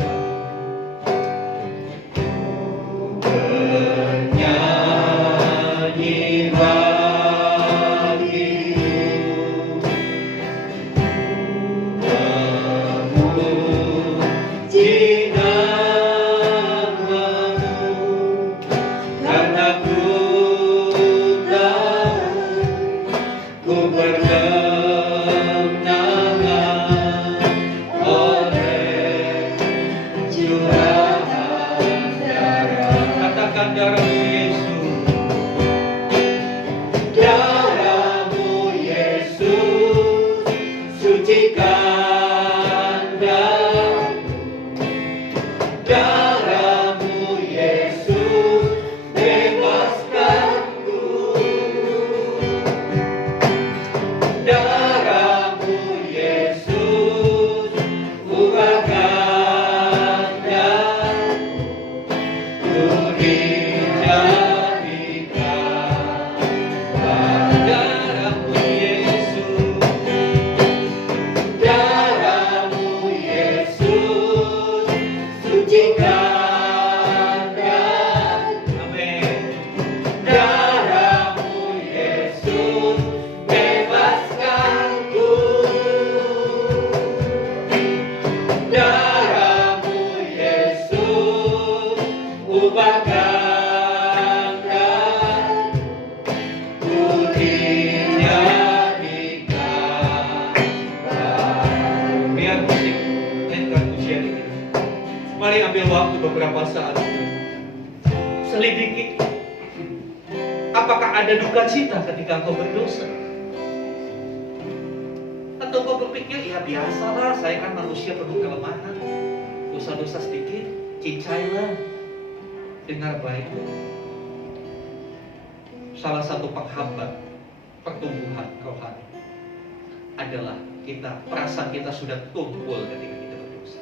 Bernyanyi bagimu, memuji namamu, karena ku tahu ku berkemenangan oleh curahan darah. katakan darahmu Yesus. Darahmu Yesus, sucikan darahmu. Darahmu Yesus, bebaskanku. Darahmu Yesus, ubahkan darahmu. Ku dijadikan Darahmu Yesus. darahmu Yesus, sucikan darahmu. Amin. Darahmu Yesus, bebaskanku. Darahmu Yesus, ubahkan darahmu. Ku dijadikan darahmu. Biar musik mainkan pujian ini. Mari ambil waktu beberapa saat. Selidiki. Apakah ada duka cita ketika kau berdosa? Atau kau berpikir, ya biasalah, saya kan manusia penuh kelemahan. Dosa-dosa sedikit, cincailah. Dengar baik. Salah satu penghambat pertumbuhan rohani adalah perasaan kita sudah tumpul ketika kita berdosa.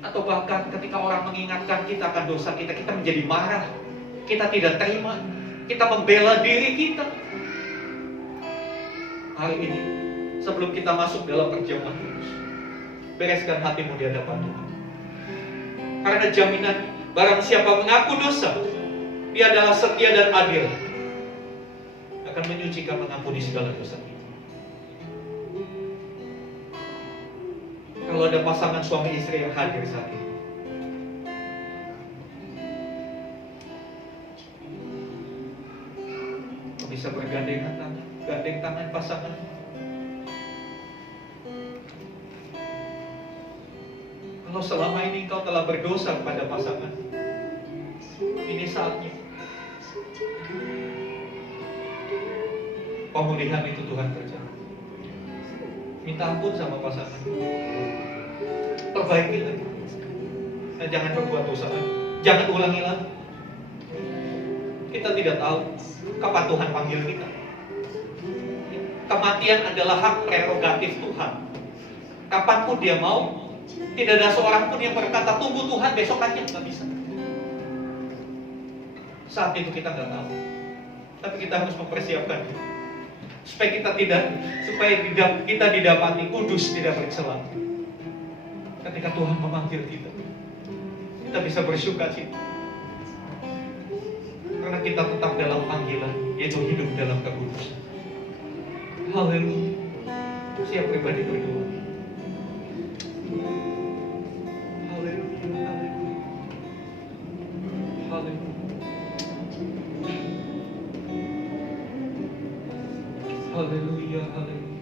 Atau bahkan ketika orang mengingatkan kita akan dosa kita menjadi marah. Kita tidak terima. Kita membela diri kita. Hari ini, sebelum kita masuk dalam perjamuan kudus, bereskan hatimu di hadapan Tuhan. Karena jaminan, barang siapa mengaku dosa, dia adalah setia dan adil, akan menyucikan, mengampuni segala dosa kita. Kalau ada pasangan suami istri yang hadir saat ini, kau bisa bergandengan tangan, gandeng tangan pasangan. Kalau selama ini kau telah berdosa kepada pasangan, ini saatnya. Pemulihan itu Tuhan kerjakan. Minta ampun sama pasangan. Perbaiki lagi. Dan jangan berbuat dosa lagi. Jangan ulangi lagi. Kita tidak tahu kapan Tuhan panggil kita. Kematian adalah hak prerogatif Tuhan. Kapanpun Dia mau, Tidak ada seorang pun yang berkata, tunggu Tuhan besok aja, nggak bisa. Saat itu kita nggak tahu, tapi kita harus mempersiapkan supaya kita didapati kudus, tidak bercela. Ketika Tuhan memanggil kita bisa bersyukacita karena kita tetap dalam panggilan, yaitu hidup dalam kekudusan. Haleluya. Siap pribadi berdoa. Haleluya, haleluya. Haleluya. Haleluya, haleluya.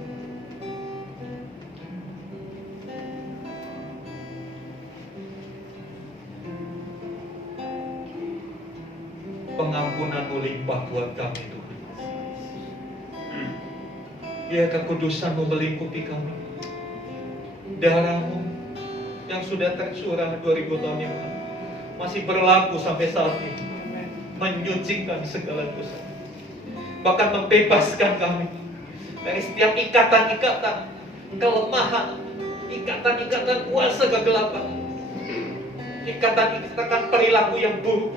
Pengampunan-Mu limpah buat kami Tuhan. Ya, kekudusan-Mu melingkupi kami. Darah-Mu yang sudah tercurah 2000 tahun yang lalu masih berlaku sampai saat ini, menyucikan segala dosa, bahkan membebaskan kami dari setiap ikatan-ikatan kelemahan, ikatan-ikatan kuasa kegelapan, ikatan-ikatan perilaku yang buruk.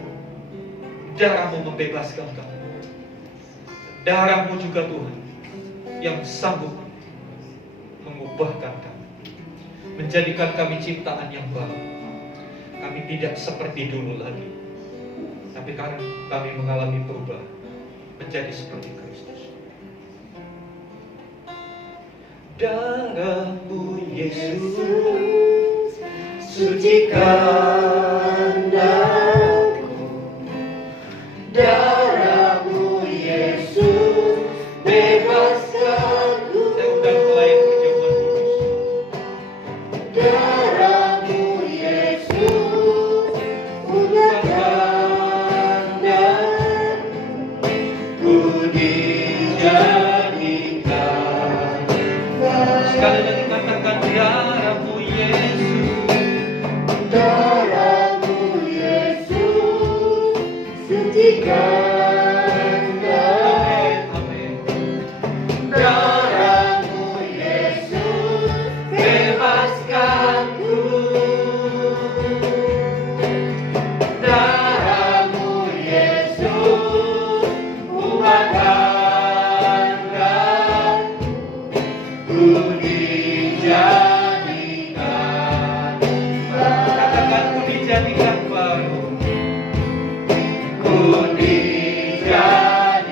Darah-Mu membebaskan kami. Darah-Mu juga Tuhan yang sanggup mengubahkan kami, menjadikan kami ciptaan yang baru. Kami tidak seperti dulu lagi, tapi karena kami mengalami perubahan menjadi seperti Kristus. Darah-Mu Yesus sucikan aku. Darah-Mu Yesus bebaskanku. Saya undang pelayan perjamuan kudus. Darah-Mu Yesus ubahkan ku dijadikan. Sekali lagi katakan darah-Mu Yesus. Darah-Mu Yesus sucikan. Amin. Darah-Mu Yesus bebaskanku. Darah-Mu Yesus ubahkan ku dijadikan. Katakan ku dijadikan baru. Ku dijadikan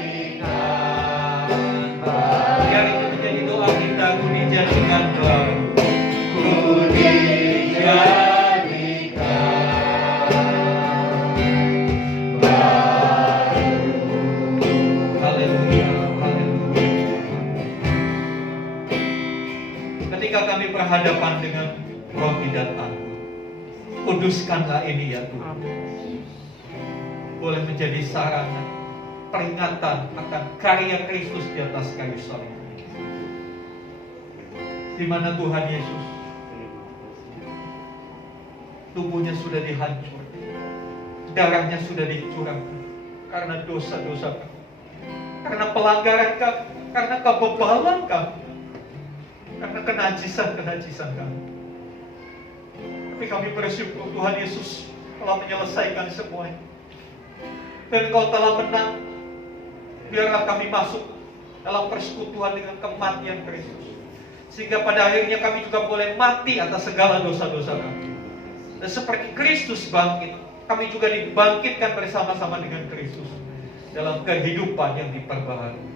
Biar itu menjadi doa kita, ku dijadikan baru. ku dijadikan Haleluya, haleluya. Ketika kami berhadapan dengan roti dan anggur, kuduskanlah ini ya Tuhan. Boleh menjadi sarana peringatan akan karya Kristus di atas kayu salib, di mana Tuhan Yesus tubuhnya sudah dihancur, darahnya sudah dicurahkan karena dosa-dosa kami, karena pelanggaran kami, karena kebebalan kami, karena kenajisan kami. Tapi kami bersyukur Tuhan Yesus telah menyelesaikan semuanya. Dan Engkau telah menang. Biarlah kami masuk dalam persekutuan dengan kematian Kristus, sehingga pada akhirnya kami juga boleh mati atas segala dosa-dosa kami. Dan seperti Kristus bangkit, kami juga dibangkitkan bersama-sama dengan Kristus dalam kehidupan yang diperbaharui.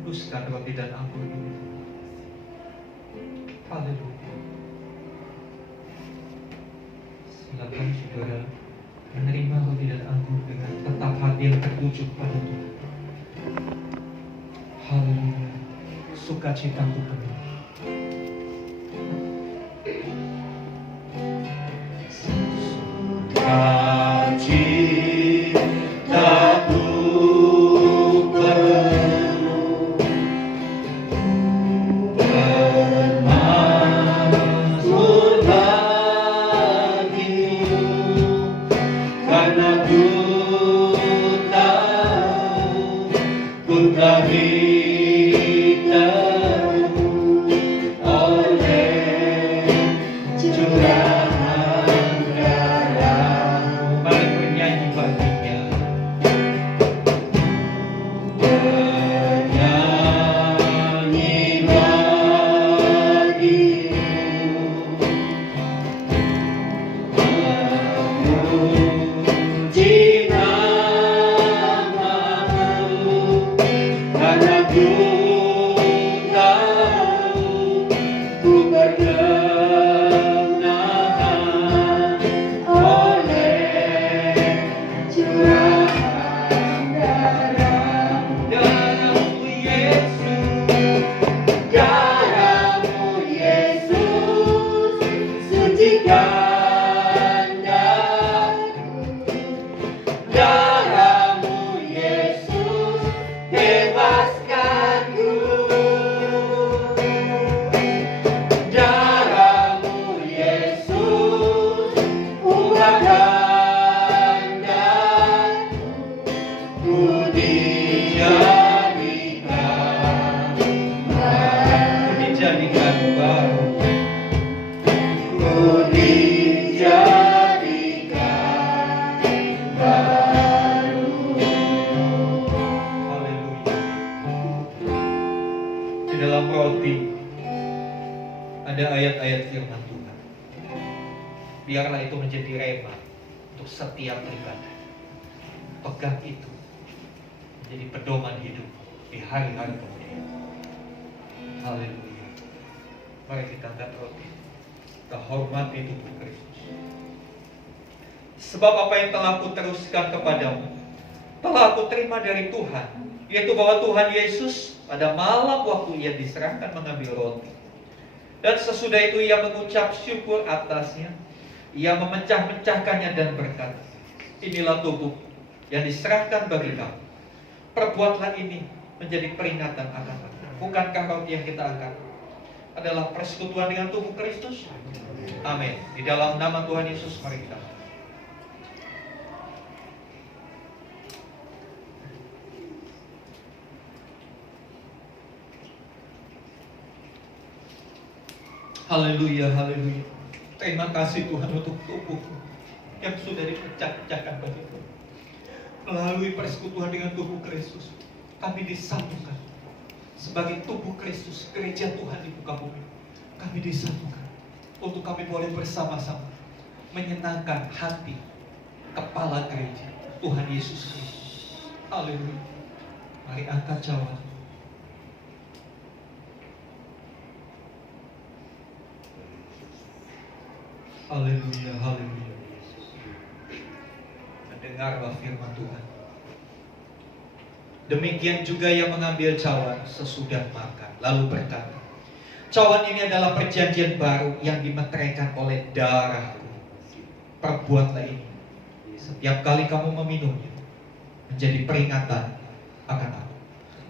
Kuduskan roti dan anggur ini. Haleluya. Silakan saudara menerima roti dan anggur dengan tetap hati yang tertuju pada Tuhan. Haleluya. Sukacitaku penuh. Sukacitaku penuh, bermakmur bagiku, karena ku tahu ku telah ditemukan oleh dijadikan baru, ku dijadikan baru. Haleluya. Di dalam roti ada ayat-ayat firman Tuhan. Biarlah itu menjadi rema untuk setiap pribadi. Pegang itu menjadi pedoman hidup di hari-hari kemudian. Haleluya. Mari kita angkat roti. Kita hormati tubuh Kristus. Sebab apa yang telah aku teruskan kepadamu telah aku terima dari Tuhan, yaitu bahwa Tuhan Yesus pada malam waktu ia diserahkan mengambil roti, dan sesudah itu ia mengucap syukur atasnya, ia memecah-mecahkannya dan berkata, inilah tubuh yang diserahkan bagi kamu. Perbuatlah ini menjadi peringatan akan aku. Bukankah roti yang kita angkat adalah persekutuan dengan tubuh Kristus? Amin. Di dalam nama Tuhan Yesus mari kita. Haleluya, haleluya. Terima kasih Tuhan untuk tubuh yang sudah dipecah-pecahkan bagi kami. Melalui persekutuan dengan tubuh Kristus, kami disatukan sebagai tubuh Kristus, gereja Tuhan di muka bumi. Kami disatukan untuk kami boleh bersama-sama menyenangkan hati kepala gereja Tuhan Yesus Kristus. Haleluya. Mari angkat cawan. Haleluya, haleluya. Dengarlah firman Tuhan. Demikian juga yang mengambil cawan sesudah makan, lalu berkata, cawan ini adalah perjanjian baru yang dimeteraikan oleh darahku. Perbuatlah ini setiap kali kamu meminumnya, menjadi peringatan akan aku.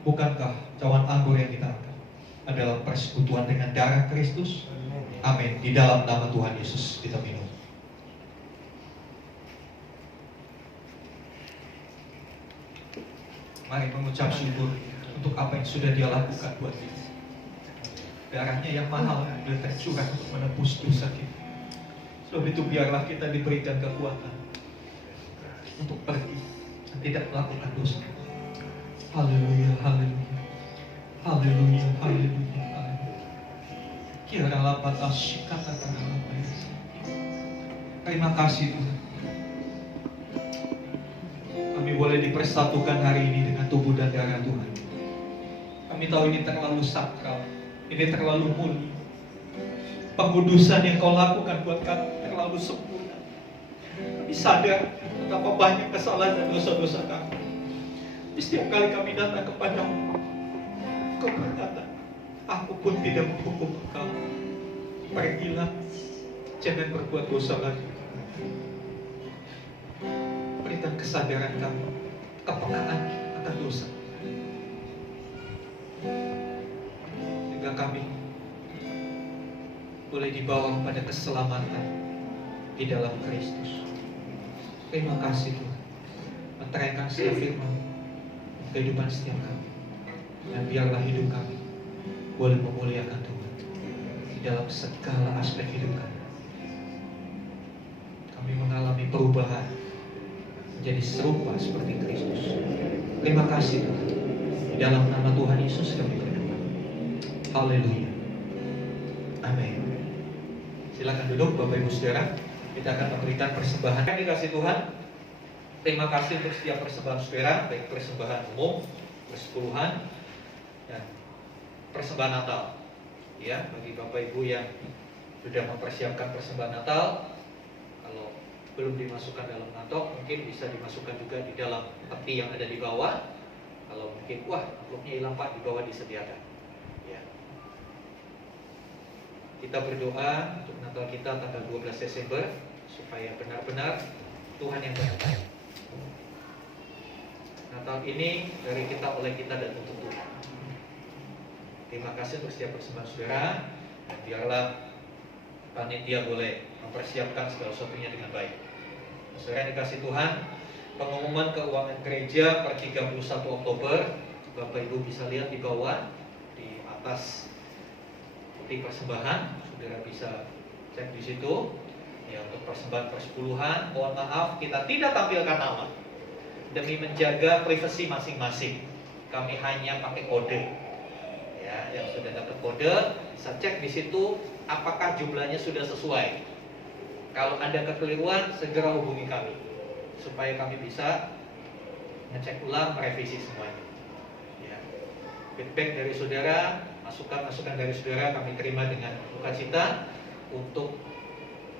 Bukankah cawan anggur yang kita angkat adalah persekutuan dengan darah Kristus? Amin. Di dalam nama Tuhan Yesus kita minum. Mari mengucap syukur untuk apa yang sudah Dia lakukan buat kita. Darahnya yang mahal sudah tercurah untuk menebus dosa kita. Sebab itu biarlah kita diberikan kekuatan untuk pergi dan tidak melakukan dosa. Haleluya, haleluya, haleluya, haleluya. Terima kasih Tuhan. Kami boleh dipersatukan hari ini dengan tubuh dan darah Tuhan. Kami tahu ini terlalu sakral, ini terlalu mulia. Pengudusan yang Kau lakukan buat kami terlalu sempurna. Kami sadar betapa banyak kesalahan dan dosa-dosa kami. Setiap kali kami datang kepada-Mu, Kau berkata, aku pun tidak menghukum engkau. Pergilah, jangan berbuat dosa lagi. Berikan kesadaran kami, kepekaan akan dosa, sehingga kami boleh dibawa pada keselamatan di dalam Kristus. Terima kasih Tuhan. Meteraikan setiap firman kehidupan setiap kami, dan biarlah hidup kami boleh memuliakan Tuhan di dalam segala aspek hidup kami. Kami mengalami perubahan menjadi serupa seperti Kristus. Terima kasih Tuhan. Di dalam nama Tuhan Yesus kami berdoa. Haleluya. Amin. Silakan duduk Bapak Ibu Saudara. Kita akan memberikan persembahan. Kami kasih Tuhan. Terima kasih untuk setiap persembahan saudara, baik persembahan umum, persepuluhan, dan persembahan Natal. Ya, bagi Bapak Ibu yang sudah mempersiapkan persembahan Natal, kalau belum dimasukkan dalam kantong, mungkin bisa dimasukkan juga di dalam peti yang ada di bawah. Kalau mungkin, wah, amplopnya hilang Pak, di bawah disediakan. Ya. Kita berdoa untuk Natal kita tanggal 12 Desember supaya benar-benar Tuhan yang berkata. Natal ini dari kita, oleh kita, dan untuk Tuhan. Terima kasih untuk setiap persembahan saudara. Dan biarlah panitia boleh mempersiapkan segala sesuatunya dengan baik. Saudara yang dikasih Tuhan, pengumuman keuangan gereja per 31 Oktober, Bapak Ibu bisa lihat di bawah, di atas seperti persembahan, saudara bisa cek di situ. Ya, untuk persembahan persepuluhan, mohon maaf kita tidak tampilkan nama demi menjaga privasi masing-masing. Kami hanya pakai kode. Ya, yang sudah dapat kode bisa cek di situ apakah jumlahnya sudah sesuai. Kalau ada kekeliruan, segera hubungi kami supaya kami bisa ngecek ulang, merevisi semuanya. Ya. Feedback dari saudara, masukan-masukan dari saudara kami terima dengan sukacita untuk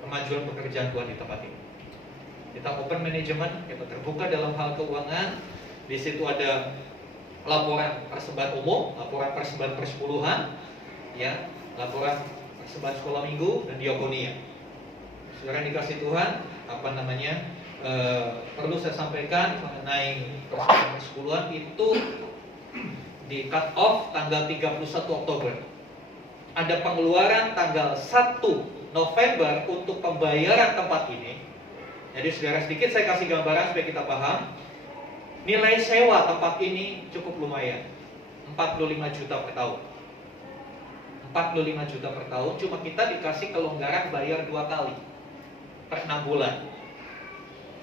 kemajuan pekerjaan Tuhan di tempat ini. Kita open management, kita terbuka dalam hal keuangan. Di situ ada laporan persembahan umum, laporan persembahan persepuluhan, ya, laporan persembahan sekolah minggu dan diakonia. Saudara dikasih Tuhan, perlu saya sampaikan mengenai persembahan persepuluhan itu di cut off tanggal 31 Oktober. Ada pengeluaran tanggal 1 November untuk pembayaran tempat ini. Jadi saudara, sedikit saya kasih gambaran supaya kita paham. Nilai sewa tempat ini cukup lumayan, 45 juta per tahun. 45 juta per tahun, cuma kita dikasih kelonggaran bayar 2 kali per 6 bulan.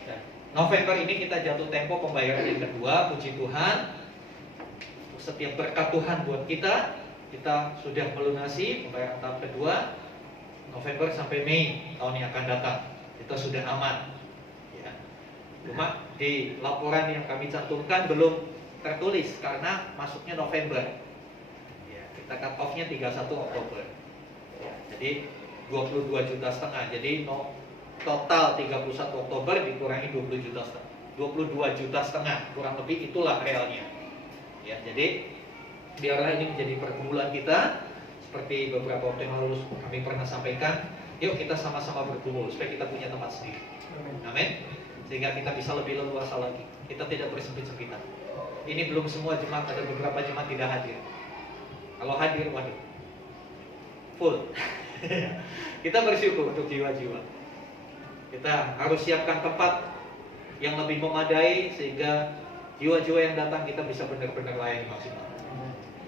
Dan November ini kita jatuh tempo pembayaran yang kedua, puji Tuhan. Setiap berkat Tuhan buat kita sudah melunasi pembayaran tahap kedua. November sampai Mei tahun yang akan datang kita sudah aman, ya. Cuma di laporan yang kami cantumkan belum tertulis karena masuknya November, ya. Kita cut off-nya 31 Oktober, ya. Jadi 22,5 juta. Jadi total 31 Oktober dikurangi 22,5 juta, kurang lebih itulah realnya, ya. Jadi biarlah ini menjadi pergumulan kita. Seperti beberapa waktu yang lalu kami pernah sampaikan, yuk kita sama-sama bergumul supaya kita punya tempat sendiri. Amin. Sehingga kita bisa lebih leluasa lagi. Kita tidak bersempit-sempitan. Ini belum semua jemaat, ada beberapa jemaat tidak hadir. Kalau hadir, waduh, full. Kita bersyukur untuk jiwa-jiwa. Kita harus siapkan tempat yang lebih memadai sehingga jiwa-jiwa yang datang kita bisa benar-benar layani maksimal.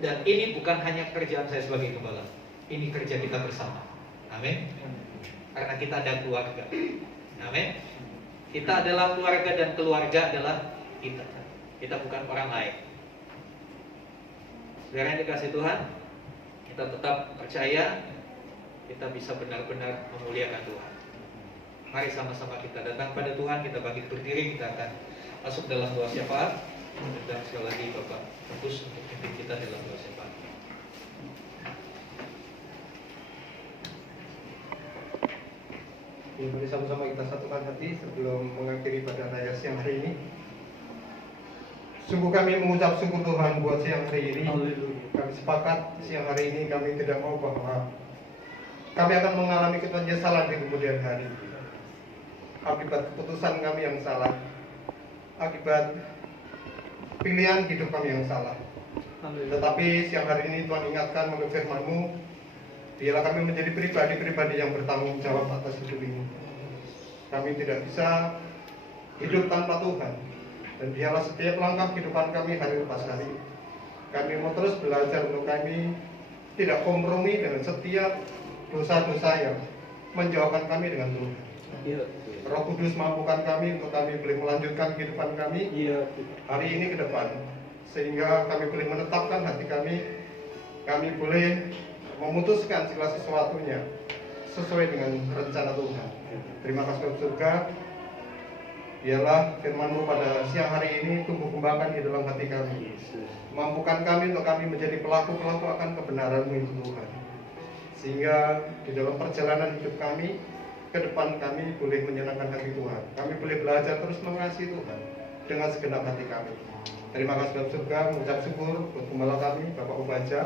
Dan ini bukan hanya kerjaan saya sebagai gembala, ini kerja kita bersama. Amin. Karena kita ada keluarga. Amin. Kita adalah keluarga dan keluarga adalah kita. Kita bukan orang lain. Saudara yang dikasih Tuhan, kita tetap percaya kita bisa benar-benar memuliakan Tuhan. Mari sama-sama kita datang pada Tuhan, kita bangkit berdiri, kita akan masuk dalam doa syafaat. Dan sekali lagi Bapak fokus untuk pimpin kita dalam doa syafaat. Mari sama-sama kita satukan hati sebelum mengakhiri pada raya siang hari ini. Sungguh kami mengucap syukur Tuhan buat siang hari ini. Kami sepakat siang hari ini kami tidak mau bahwa kami akan mengalami penyesalan di kemudian hari akibat keputusan kami yang salah, akibat pilihan hidup kami yang salah. Tetapi siang hari ini Tuhan ingatkan melalui firman-Mu, biarlah kami menjadi pribadi-pribadi yang bertanggung jawab atas hidup ini. Kami tidak bisa hidup tanpa Tuhan. Dan biarlah setiap langkah kehidupan kami hari lepas hari, kami mau terus belajar untuk kami tidak kompromi dengan setiap dosa-dosa yang menjauhkan kami dengan Tuhan. Roh Kudus mampukan kami untuk kami boleh melanjutkan kehidupan kami hari ini ke depan, sehingga kami boleh menetapkan hati kami boleh memutuskan segala sesuatunya sesuai dengan rencana Tuhan. Terima kasih Bapak surga. Biarlah firman-Mu pada siang hari ini tumbuh kembangkan di dalam hati kami. Mampukan kami untuk kami menjadi pelaku-pelaku akan kebenaran-Mu itu Tuhan. Sehingga di dalam perjalanan hidup kami ke depan kami boleh menyenangkan hati Tuhan. Kami boleh belajar terus mengasihi Tuhan dengan segenap hati kami. Terima kasih Bapak surga, mengucap syukur buat gembala kami Bapak Ubaja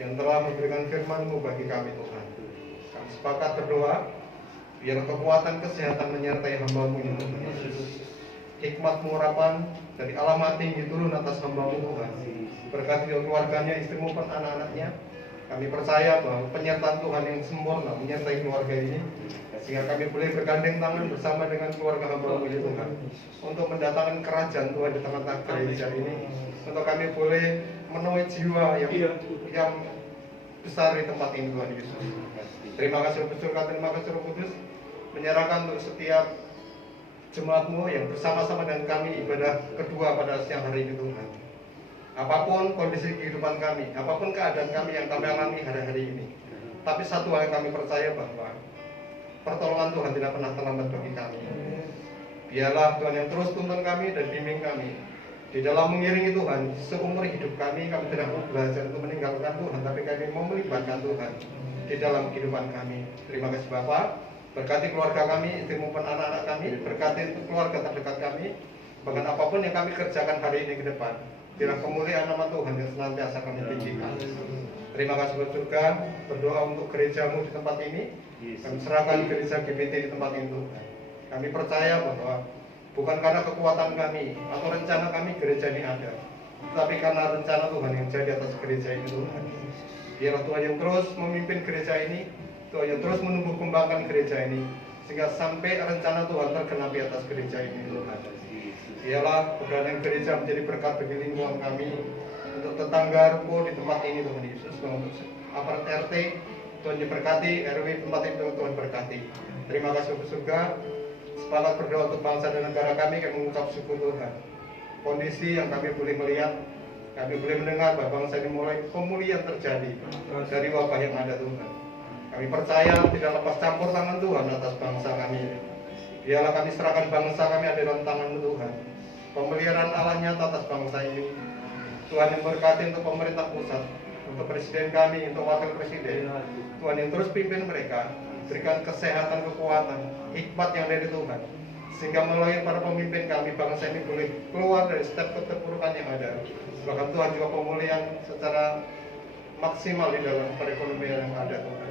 yang telah memberikan firman-Mu bagi kami Tuhan. Kami sepakat berdoa biar kekuatan kesehatan menyertai hamba-Mu ini Tuhan Yesus. Hikmat mengurapan dari alamat tinggi turun atas hamba-Mu Tuhan. Berkati keluarganya, istrimu, dan anak-anaknya. Kami percaya bahwa penyertaan Tuhan yang sempurna menyertai keluarga ini, sehingga kami boleh bergandeng tangan bersama dengan keluarga hamba-Mu ini Tuhan, untuk mendatangkan kerajaan Tuhan di tengah-tengah gereja ini, untuk kami boleh menuai jiwa yang besar di tempat ini Tuhan Yesus. Terima kasih Roh Surga, terima kasih Roh Kudus, menyerahkan untuk setiap jemaat-Mu yang bersama-sama dengan kami ibadah kedua pada siang hari ini Tuhan. Apapun kondisi kehidupan kami, apapun keadaan kami yang kami alami hari-hari ini, tapi satu hal yang kami percaya bahwa pertolongan Tuhan tidak pernah terlambat bagi kami. Biarlah Tuhan yang terus tuntun kami dan bimbing kami di dalam mengiringi Tuhan. Seumur hidup kami tidak mau belajar untuk meninggalkan Tuhan, tapi kami mau melibatkan Tuhan di dalam kehidupan kami. Terima kasih Bapak. Berkati keluarga kami, istri maupun anak-anak kami, berkati keluarga terdekat kami, bahkan apapun yang kami kerjakan hari ini ke depan, biarlah kemuliaan nama Tuhan yang senantiasa kami tinggikan. Terima kasih Bapak Surga, berdoa untuk gereja-Mu di tempat ini. Kami serahkan gereja GBT di tempat ini Tuhan. Kami percaya bahwa bukan karena kekuatan kami atau rencana kami gereja ini ada, tapi karena rencana Tuhan yang jadi atas gereja ini Tuhan. Biarlah Tuhan yang terus memimpin gereja ini, Tuhan yang terus menumbuh kembangkan gereja ini, sehingga sampai rencana Tuhan tergenapi atas gereja ini Tuhan. Biarlah keberadaan gereja menjadi berkat bagi lingkungan kami, untuk tetangga ruko di tempat ini Tuhan Yesus, untuk aparat RT, Tuhan diberkati, RW tempat itu Tuhan berkati. Terima kasih Bapak Surga. Sepakat berdoa untuk bangsa dan negara kami mengucap syukur Tuhan. Kondisi yang kami boleh melihat, kami boleh mendengar bahwa bangsa ini mulai pemulihan terjadi dari wabah yang ada Tuhan. Kami percaya tidak lepas campur tangan Tuhan atas bangsa kami. Biarlah kami serahkan bangsa kami ada dalam tangan-Mu Tuhan. Pemeliharaan Allah nyata atas bangsa ini. Tuhan yang berkati untuk pemerintah pusat, untuk presiden kami, untuk wakil presiden. Tuhan yang terus pimpin mereka, berikan kesehatan, kekuatan, hikmat yang dari Tuhan, sehingga melalui para pemimpin kami bangsa ini boleh keluar dari setiap keterpurukan yang ada. Bahkan Tuhan juga pemulihan secara maksimal di dalam perekonomian yang ada Tuhan.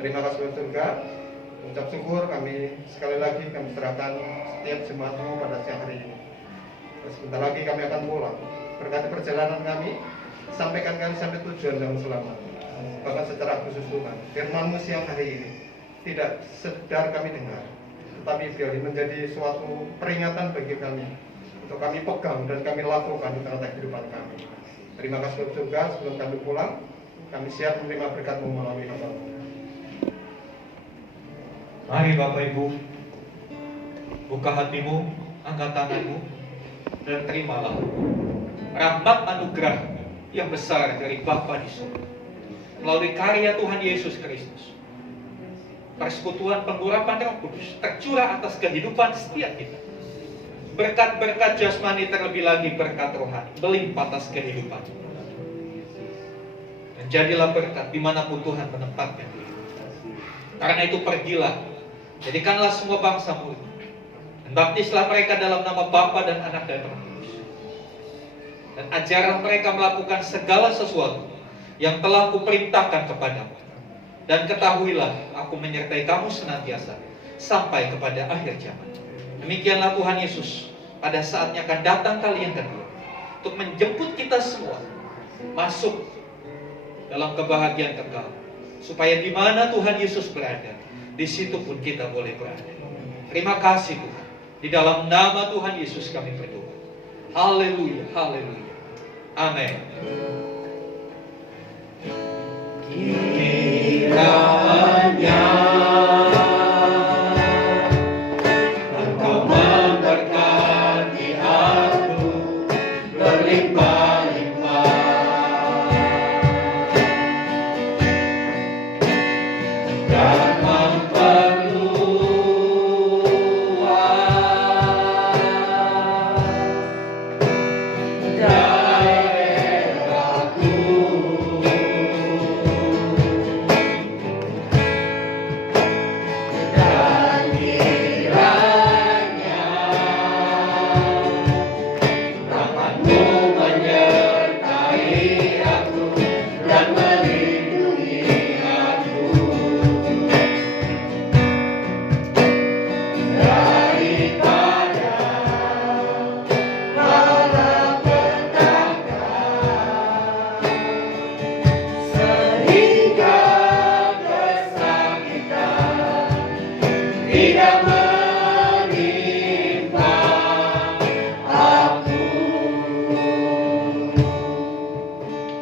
Terima kasih Bapak Surga. Ucap syukur kami sekali lagi kami serahkan setiap jemaat-Mu pada siang hari ini. Sebentar lagi kami akan pulang. Berkati perjalanan kami, sampaikan kami sampai tujuan dengan selamat. Bahkan secara khusus Tuhan, firman-Mu siang hari ini tidak sekedar kami dengar, tetapi biar menjadi suatu peringatan bagi kami untuk kami pegang dan kami lakukan di tengah kehidupan kami. Terima kasih Bapak Surga. Sebelum kami pulang, kami siap menerima berkat-Mu melalui nama-Mu. Mari Bapak Ibu, buka hatimu, angkat tanganmu, dan terimalah rahmat anugerah yang besar dari Bapa di surga melalui karya Tuhan Yesus Kristus. Persekutuan pengurapan Roh Kudus tercurah atas kehidupan setiap kita. Berkat-berkat jasmani, terlebih lagi berkat rohani melimpah atas kehidupan. Dan jadilah berkat dimanapun Tuhan menempatkan diri. Karena itu pergilah, jadikanlah semua bangsa murid, dan baptislah mereka dalam nama Bapa dan Anak dan Roh Kudus. Dan ajarlah mereka melakukan segala sesuatu yang telah kuperintahkan kepadamu. Dan ketahuilah, aku menyertai kamu senantiasa sampai kepada akhir zaman. Demikianlah Tuhan Yesus pada saatnya akan datang kali yang kedua untuk menjemput kita semua masuk dalam kebahagiaan kekal, supaya di mana Tuhan Yesus berada, di situ pun kita boleh berada. Terima kasih Tuhan. Di dalam nama Tuhan Yesus kami berdoa. Haleluya, haleluya. Amin.